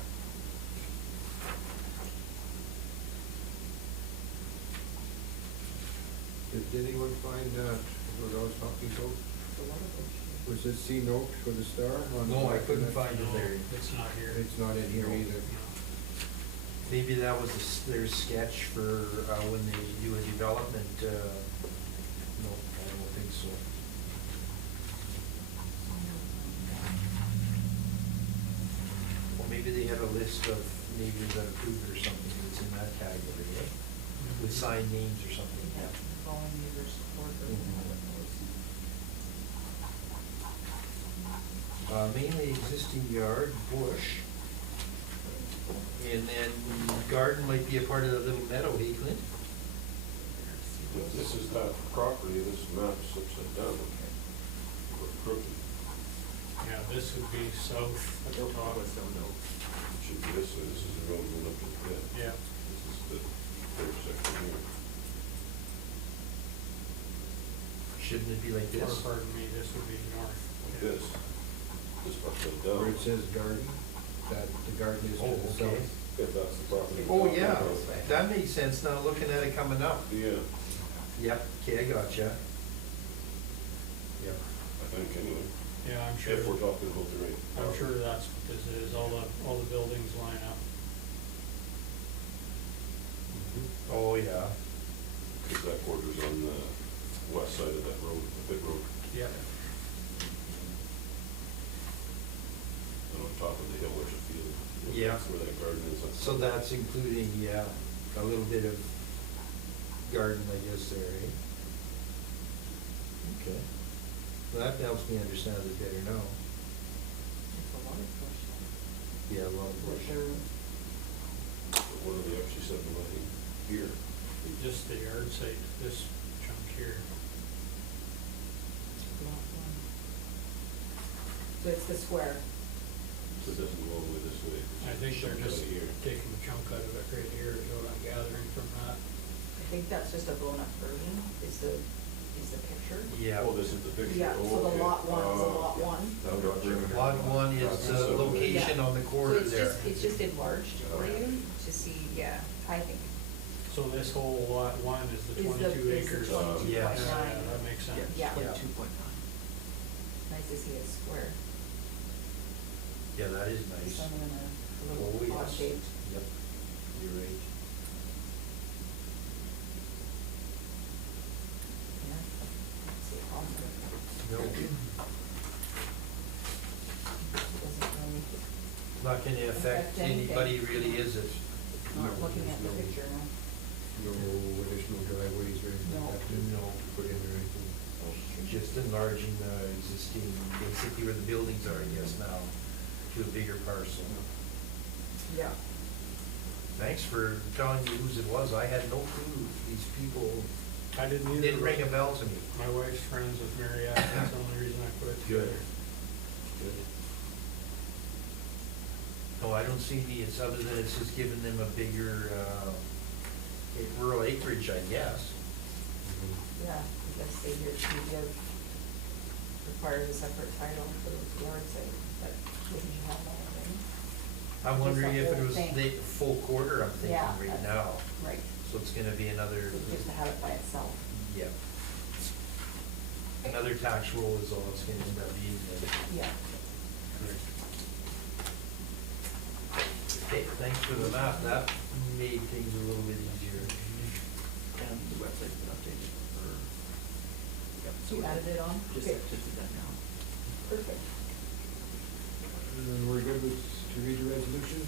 Did anyone find what I was talking about? The water bush. Was this C note for the star? on the No, I back of couldn't that? find it there. It's not here. It's not in here either. No. Maybe that was their sketch for when they do a development, no, I don't think so. Well, maybe they had a list of neighbors that approved it or something, it's in that category, eh? With signed names or something. Yeah, following user support or Mhm. whatever it was. Mainly existing yard, bush. And then garden might be a part of the little meadow, hey Clint? If this is that property, this map is upside down. Or crooked. Yeah, this would be south at the There top. was no note. Should be this way, this is the road going up to the pit. Yeah. This is the third section here. Shouldn't it be like Or, this? pardon me, this would be north. Like Yeah. this. This upside down. Where it says garden, that the garden is to Oh, the okay. south. If that's the property. Oh, yeah, that makes sense now, looking at it coming up. Yeah, Yep, okay, I gotcha. Yep. I think anyway. Yeah, I'm sure, If we're talking about the right. I'm sure that's what this is, all the buildings line up. Oh, yeah. Cause that quarter's on the west side of that road, the pit road, Yeah. and on top of the hill there's a field. Yeah. That's where that garden is. So that's including, yeah, a little bit of garden, I guess, there, eh? Okay. Well, that helps me understand it better now. It's a lot of question. Yeah, a lot of What bush. they're, But what are they actually subdividing here? Just the yard site, this chunk here. lot one. So it's the square. So it doesn't go all the way this way. I think they're Something just right here. taking a chunk out of it right here, is what I'm gathering from that. I think that's just a blown up version, is the picture. Yeah. Oh, this is the picture. Yeah, Oh, so the okay. lot one is a lot one. Now we're bringing it- Lot one is That's the subdivision. location Yeah. on the corner So there. it's just enlarged for you to see, yeah, I think. So this whole lot one is the Is the- 22 is the acres. 22.9. Yes. Yeah, that makes sense. Yeah. Yeah. 22.9. Nice to see it square. Yeah, that is nice. Some of them are a Oh, little odd yes. shaped. Yep, you're right. Yeah. Let's see, problem with it. No, Doesn't really, not gonna affect Affect anything. anybody really, is it? not looking at the picture, no. No additional driveways or anything No. like that to put in or anything. Just enlarging the existing, basically where the buildings are, I guess, now, to a bigger parcel. Yeah. Thanks for telling me whose it was, I had no clue, these people I didn't either. didn't ring a bell to me. My wife's friends with Marriott, that's the only reason I put it Good. together. Good. No, I don't see any, it's other than it's just giving them a bigger, rural acreage, I guess. Yeah, because they here to give, requires a separate title for those yard sales, but wouldn't you have that already? I'm wondering Just if the it whole was thing. the full quarter, I'm thinking Yeah, right that's- now. Right, So it's gonna be another, just to have it by itself. yeah. Another tax roll is all it's gonna end up being then. Yeah. Okay, thanks for the map, that made things a little bit easier. And the website's been updated for, yep. So You we're added it on? Just, Okay. just did that now. Perfect. And then we're good with, to read the resolution?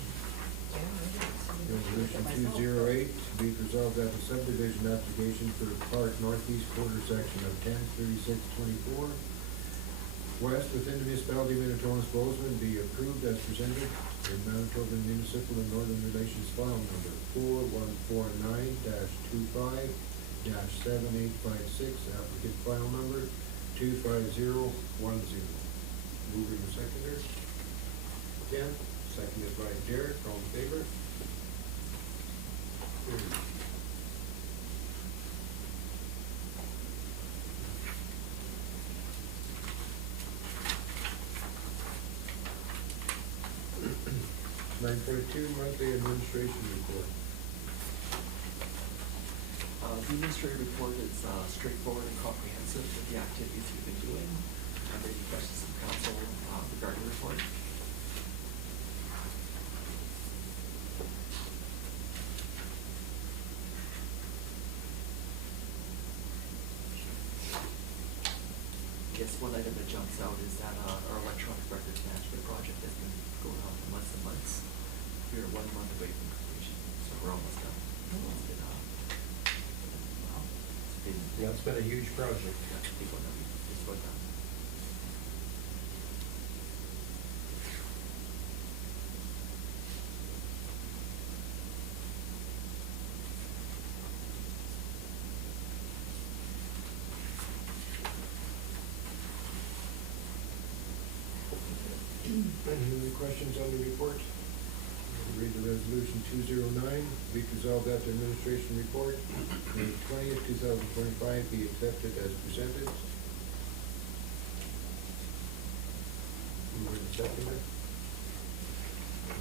Yeah, I did. Resolution Look at myself. 208, be it resolved that the subdivision application for the Park Northeast Quarter section of 103624 west within the municipality of Minitonas-Bowsman be approved as presented in Manitoba Municipal and Northern Relations file number 4149-25-7856, applicant file number 25010. Mover and seconder, Ken, seconded by Derek, all in favor? Carried. Nine point two, monthly administration report. The administrative report is straightforward and comprehensive with the activities we've been doing. Are there any questions from council regarding the report? I guess one item that jumps out is that our electronic records management project has been going on for months and months. We're 1 month away from completion, so we're almost done. It's been, wow, it's been, Yeah, it's been a huge project. yeah, big one that we just about done. Any other questions on the report? Read the resolution 209, be it resolved that the administration report, May 20th, 2025, be accepted as presented. Mover and seconder.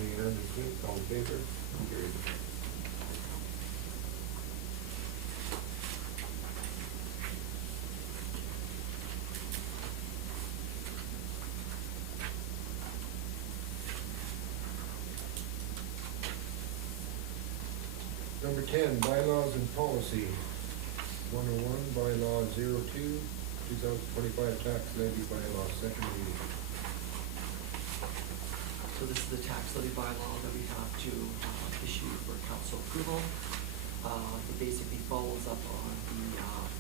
Leanne and Clint, all in favor? Carried. Number 10, bylaws and policy. 101, bylaw 02, 2025 tax levy bylaw, second reading. So this is the tax levy bylaw that we have to issue for council approval. It basically follows up on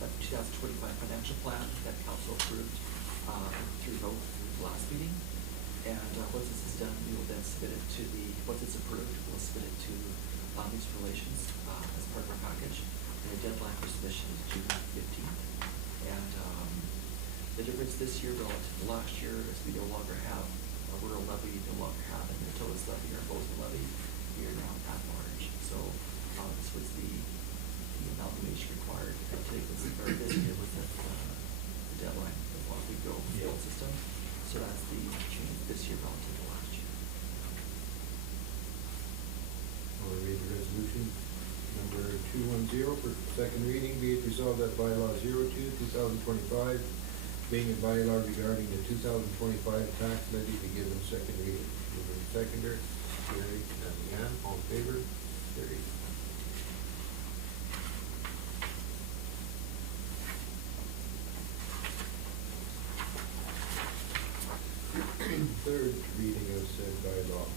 the 2025 financial plan that council approved through vote through the last meeting. And once this is done, we will then submit it to once it's approved, we'll submit it to municipal relations as part of our package. And the deadline for submission is June 15th. And the difference this year relative to last year is we no longer have a rural levy, no longer have a Minitonas levy or a Bowsman levy. We are now at large. So this was the amalgamation required. And today was very busy here with the deadline as long as we go with the old system. So that's the change this year relative to last year. I'll read the resolution. Number 210 for second reading, be it resolved that bylaw 02, 2025, being a bylaw regarding the 2025 tax levy be given second reading. Mover and seconder, carried. And Leanne, all in favor? Carried. Third reading of said bylaw.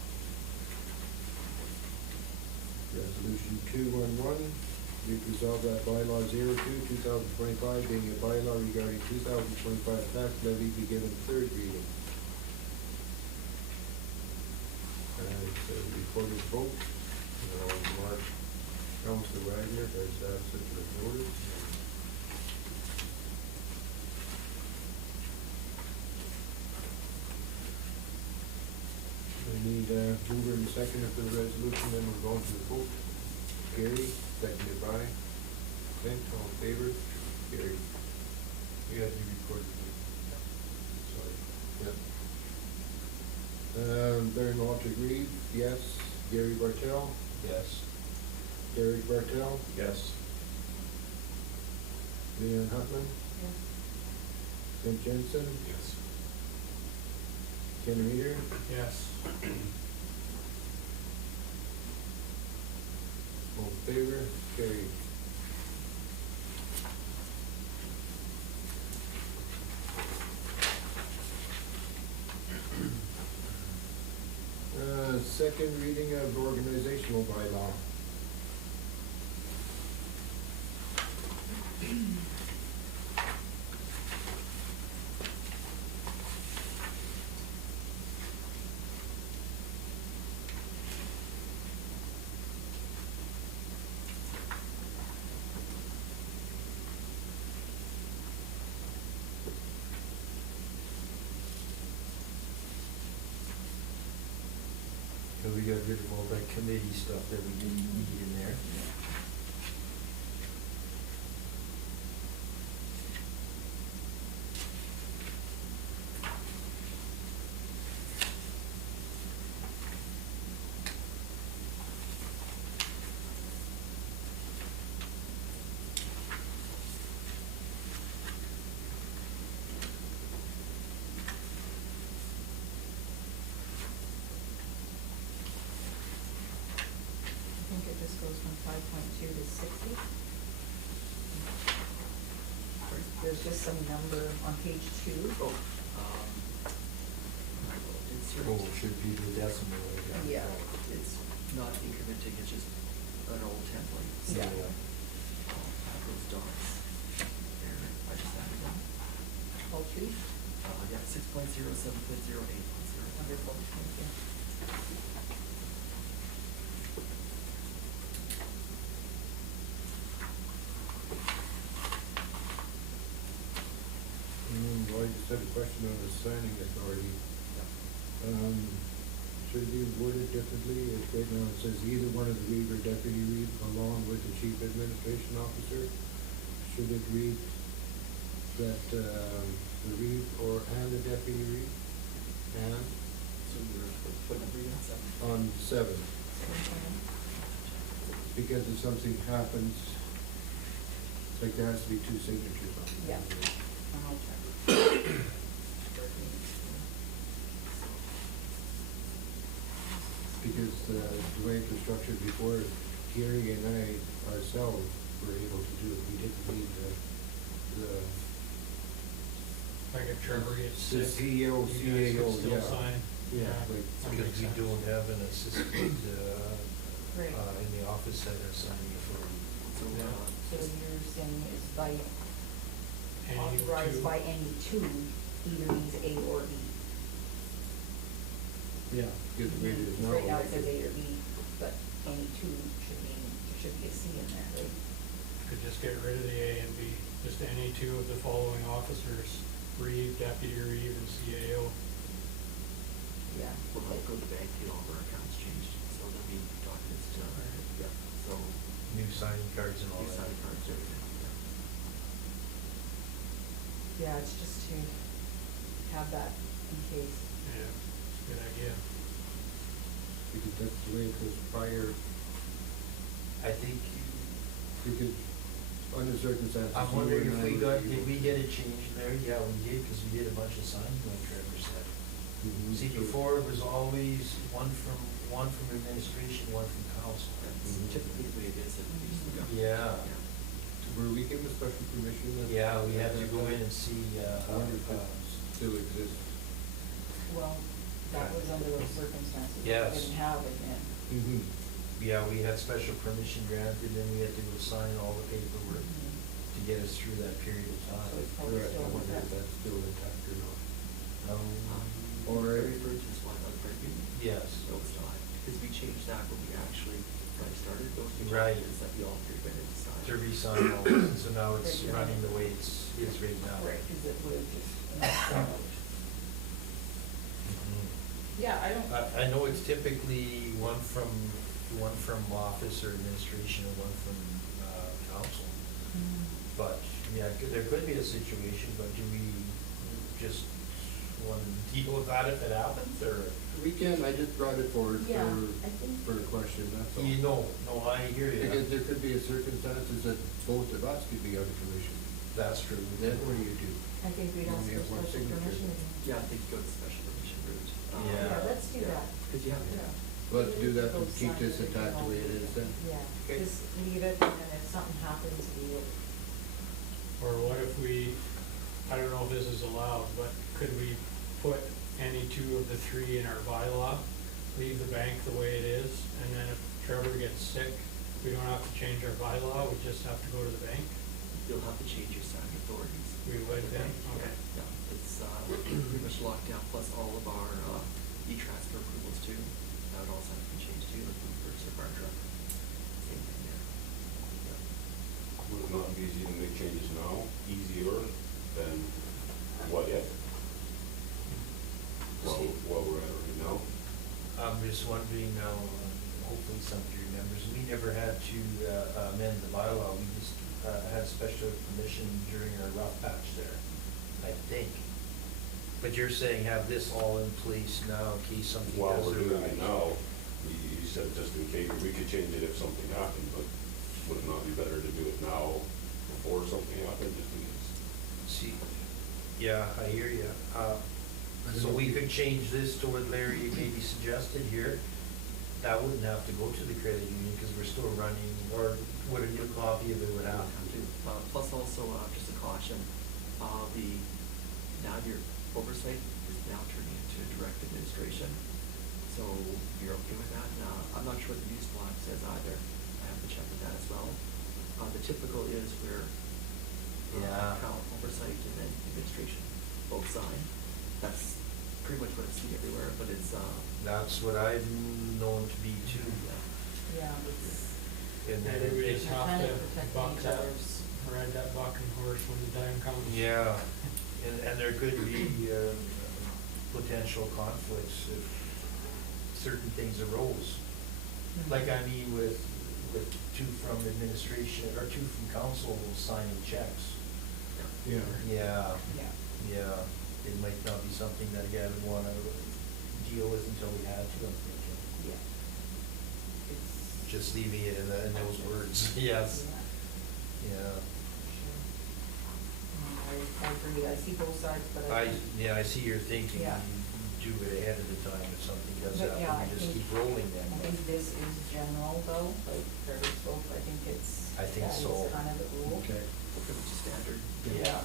Resolution 211, be it resolved that bylaw 02, 2025, being a bylaw regarding 2025 tax levy be given third reading. And it's a recorded vote. Mark Councilor Wagner has such a notice. We need a mover and seconder for the resolution, then we'll go to the vote. Gary, seconded by Clint, all in favor? Gary. You have to record the vote. Sorry. Yep. Barry Walter Reed, yes. Gary Bartel? Yes. Derek Bartel? Yes. Leanne Hutman? Yes. Clint Jensen? Yes. Ken Reader? Yes. All in favor? Carried. Second reading of organizational bylaw. So we got rid of all that committee stuff that we didn't need in there. I think it just goes from 5.2 to 60. There's just some number on page 2. Oh, I will insert. Oh, should be the decimal. Yeah. It's not incrementing, it's just an old template. So Yeah. I'll have those dots there. I just added them. All two? Yeah, 6.0, 7.0, 8.0. Wonderful, thank you. Well, I just had a question on the signing authority. should it be worded differently? It's right now, it says either one of the reeve or deputy reeve along with the chief administration officer. Should it read that, the reeve and the deputy reeve? And So you're, what number you have, 7? on 7, because if something happens, like there has to be 2 signatures on it. Yeah. I'll check. Because the way it was structured before, Gary and I ourselves were able to do it. We didn't need the Like if Trevor gets The sick, CEO, you guys CAO, can still yeah. sign. Yeah, like, that Because makes we sense. don't have an assistant, Right. in the office that are signing authority. So, So you're saying is by, Any authorized two. by any two, either means A or B. yeah, because the way it is now. Right now it says A or B, but any two should be a C in there, right? Could just get rid of the A and B, just any two of the following officers, reeve, deputy reeve, and CAO. Yeah. we'll have to go to the bank, get all of our accounts changed, so there'll be documents to, yeah, so. New signing cards and all New that. signing cards, everything, yeah. Yeah, it's just to have that in case. Yeah, good idea. Because that's the way it was prior, I think, because under circumstances. I'm you wondering and if I we would got, be- did we get it changed there? Yeah, we did, because we did a bunch of signing like Trevor said. Mhm. See, So- before it was always one from administration, one from council. That's typically the way it is, at least, Yeah. Were we given special permission? Yeah, we had to go in and see, I wonder if that still exists. Well, that was under those circumstances. Yes. We didn't have it then. Mm-hmm. yeah, we had special permission granted, and we had to go sign all the paperwork to get us through that period of So time. it's probably Correct, I still wonder if that. that's still intact or not. Or Or- very Burgess one, on Fairview. Yes. No, it's not, because we changed that when we actually started those two Right. documents that we all three went in to sign. To re-sign all this, so now it's Right, yeah. running the way it's right now. Right, because it would have just. Mhm. Yeah, I don't. I know it's typically one from office or administration and one from, council. But, yeah, there could be a situation, but do we just want to deal with that if it happens, or? We can, I just brought it forward Yeah, I think. for a question, that's all. You know, no, I hear you. Because there could be a circumstances that both of us could be out of commission. That's true. Then what do you do? I think we'd ask Only for have one special signature. permission again. Yeah, I think go to special permission route. Yeah. Let's do that. Because you have to. Yeah. Let's do that and Both keep sides this of it intact the way it is then. Yeah, Okay. just leave it, and then if something happens, we will. Or what if we, I don't know if this is allowed, but could we put any two of the three in our bylaw? Leave the bank the way it is, and then if Trevor gets sick, we don't have to change our bylaw, we just have to go to the bank? You'll have to change your signing authorities. We would then, okay. Yeah, it's, pretty much locked down, plus all of our, e-transfer approvals too. That would also have to be changed too, like the purchase of our truck. Same thing there. Yeah. Would it not be easy to make changes now, easier than what if? While we're at it right now? I'm just wondering now, hopefully somebody remembers, we never had to amend the bylaw, we just had special permission during our rough patch there, I think. But you're saying have this all in place now in case something While does we're doing it arise? now, you said just in case, we could change it if something happened, but would it not be better to do it now before something happened, just in case? See, yeah, I hear you. So we could change this to what Larry maybe suggested here. That wouldn't have to go to the credit union because we're still running, or would a new copy of it would have to? Plus also, just a caution, now your oversight is now turning into direct administration. So you're okay with that? Now, I'm not sure what the news blog says either. I have to check with that as well. The typical is where Yeah. account oversight and then administration both sign. That's pretty much what I see everywhere, but it's, That's what I've known to be too. Yeah, it's. And then Maybe we it- just We're have kind to of protecting buck each that, other's. ride that bucking horse when the time comes. Yeah, and there could be potential conflicts if certain things arose. Like, I mean, with two from administration, or two from council signing checks. Yeah. Yeah, Yeah. yeah, it might not be something that a guy would wanna deal with until we had to, I'm thinking. Yeah. It's. Just leaving it in those words, yes, Yeah, yeah. sure. I agree, I see both sides, but I think. Yeah, I see your thinking, Yeah. you do it ahead of the time if something does But yeah, I happen, you just think- keep rolling then. I think this is general though, like Trevor spoke, I think it's. I think that is so. kind of the rule. Okay. Pretty much standard. Yeah,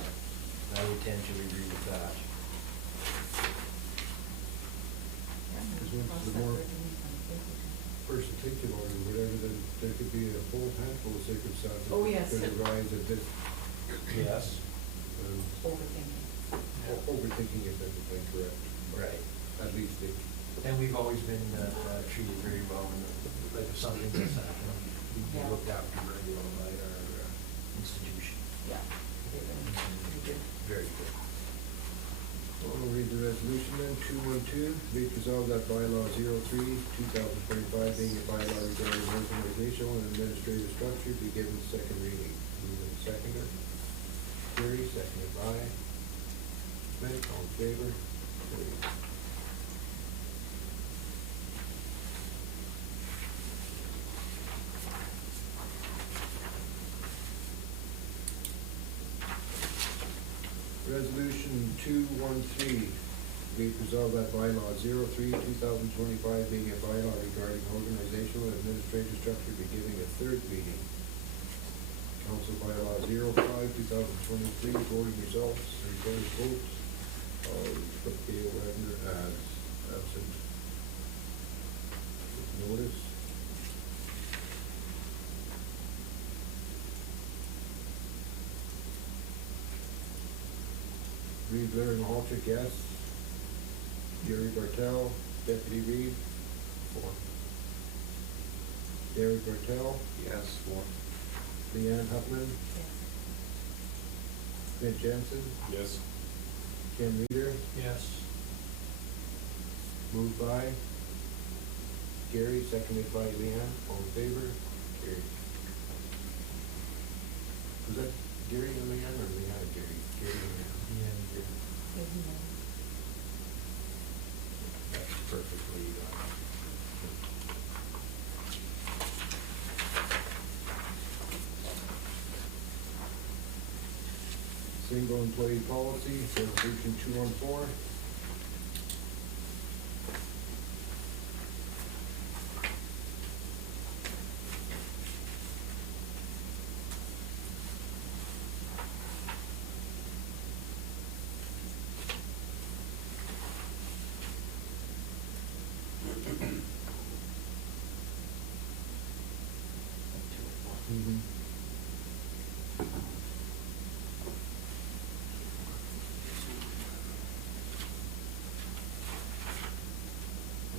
I would tend to agree with that. Yeah, Because we once cross the that more bridge when we come to it. person thinks about it or whatever, then there could be a whole handful of circumstances. Oh, yes. that could arise that this, Yes, Overthinking. overthinking is everything correct, right. at least it. And we've always been treated very well, and like if something does happen, we Yeah. looked after very well by our institution. Yeah, they've been pretty good. Very good. We'll read the resolution then, 212, be it resolved that bylaw 03/2025 being a bylaw regarding organizational and administrative structure be given second reading. Move in seconder. Carrie, seconded by. Smith, all in favor? Carried. Resolution 213, be it resolved that bylaw 03/2025 being a bylaw regarding organizational and administrative structure be giving a third reading. Council bylaw 05/2023 voting results, recorded votes, put Gail Wagner as absent. With notice. Reed, Larry Mahalchik, yes. Gary Bartel, Deputy Reed. 4. Derek Bartel, Yes, 4. Leanne Huffman, Yes. Clint Jensen, Yes. Ken Reeder, Yes. moved by Gary, seconded by Leanne, all in favor? Carried. Was that Gary and Leanne or Leanne and Gary? Gary and Leanne. Yeah, Isn't it? that's perfectly, Single employee policy, resolution 214. Mm-hmm.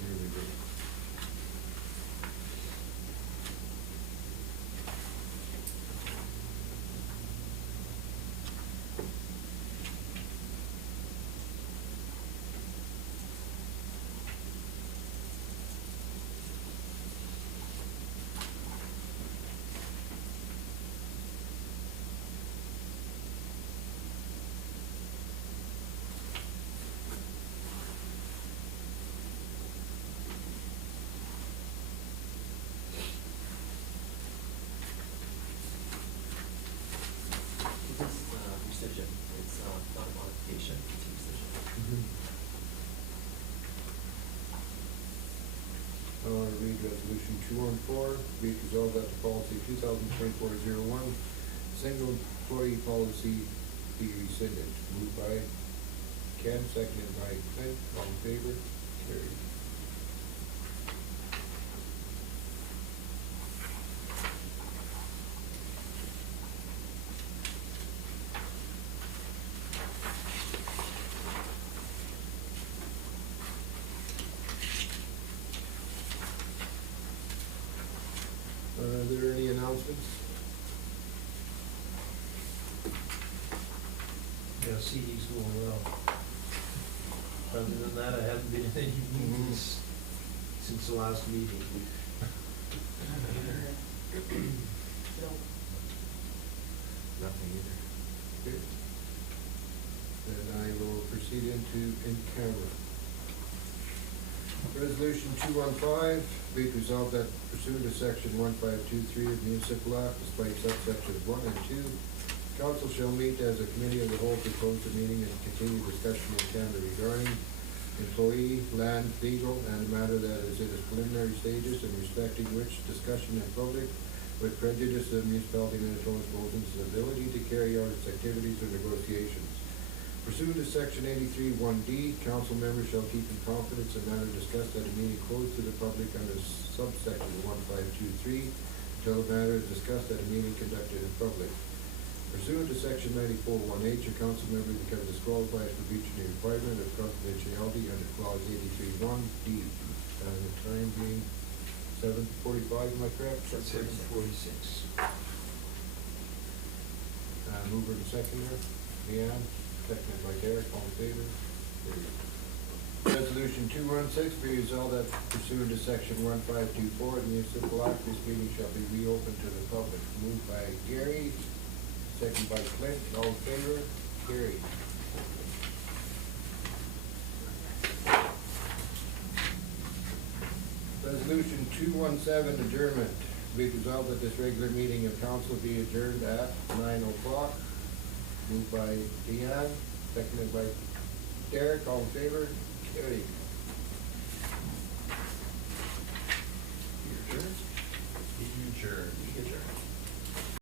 Here we go. This is rescission, it's not a modification, it's a rescission. Read resolution 214, be it resolved that the policy 2024-01, single employee policy be rescinded. Moved by Ken, seconded by Clint, all in favor? Carried. Are there any announcements? yeah, CD's going well. Other than that, I haven't been in any meetings since the last meeting. Nothing either. Okay. Then I will proceed into in camera. Resolution 215, be it resolved that pursuant to section 1523 of Municipal Act, despite subsections 1 and 2, council shall meet as a committee of the whole to close the meeting and continue discussion in camera regarding employee, land, legal, and a matter that is in its preliminary stages and respecting which discussion in public would prejudice the municipality of Minitonas-Bowsman's ability to carry out its activities or negotiations. Pursuant to section 83(1)D, council members shall keep in confidence a matter discussed at a meeting closed to the public under subsection 1523 until the matter is discussed at a meeting conducted in public. Pursuant to section 94(1)H, a council member becomes disqualified for breaching the requirement of confidentiality under clause 83(1)D. The time being 7:45, am I correct? 7:46. Mover and seconder, Leanne, seconded by Derek, all in favor? Carried. Resolution 216, be resolved that pursuant to section 1524 of the Municipal Act, this meeting shall be reopened to the public. Moved by Gary, seconded by Clint, all in favor? Carried. Resolution 217, adjournment. Be resolved that this regular meeting of council be adjourned at 9:00. Moved by Deanne, seconded by Derek, all in favor? Carried. You're adjourned? Adjourned.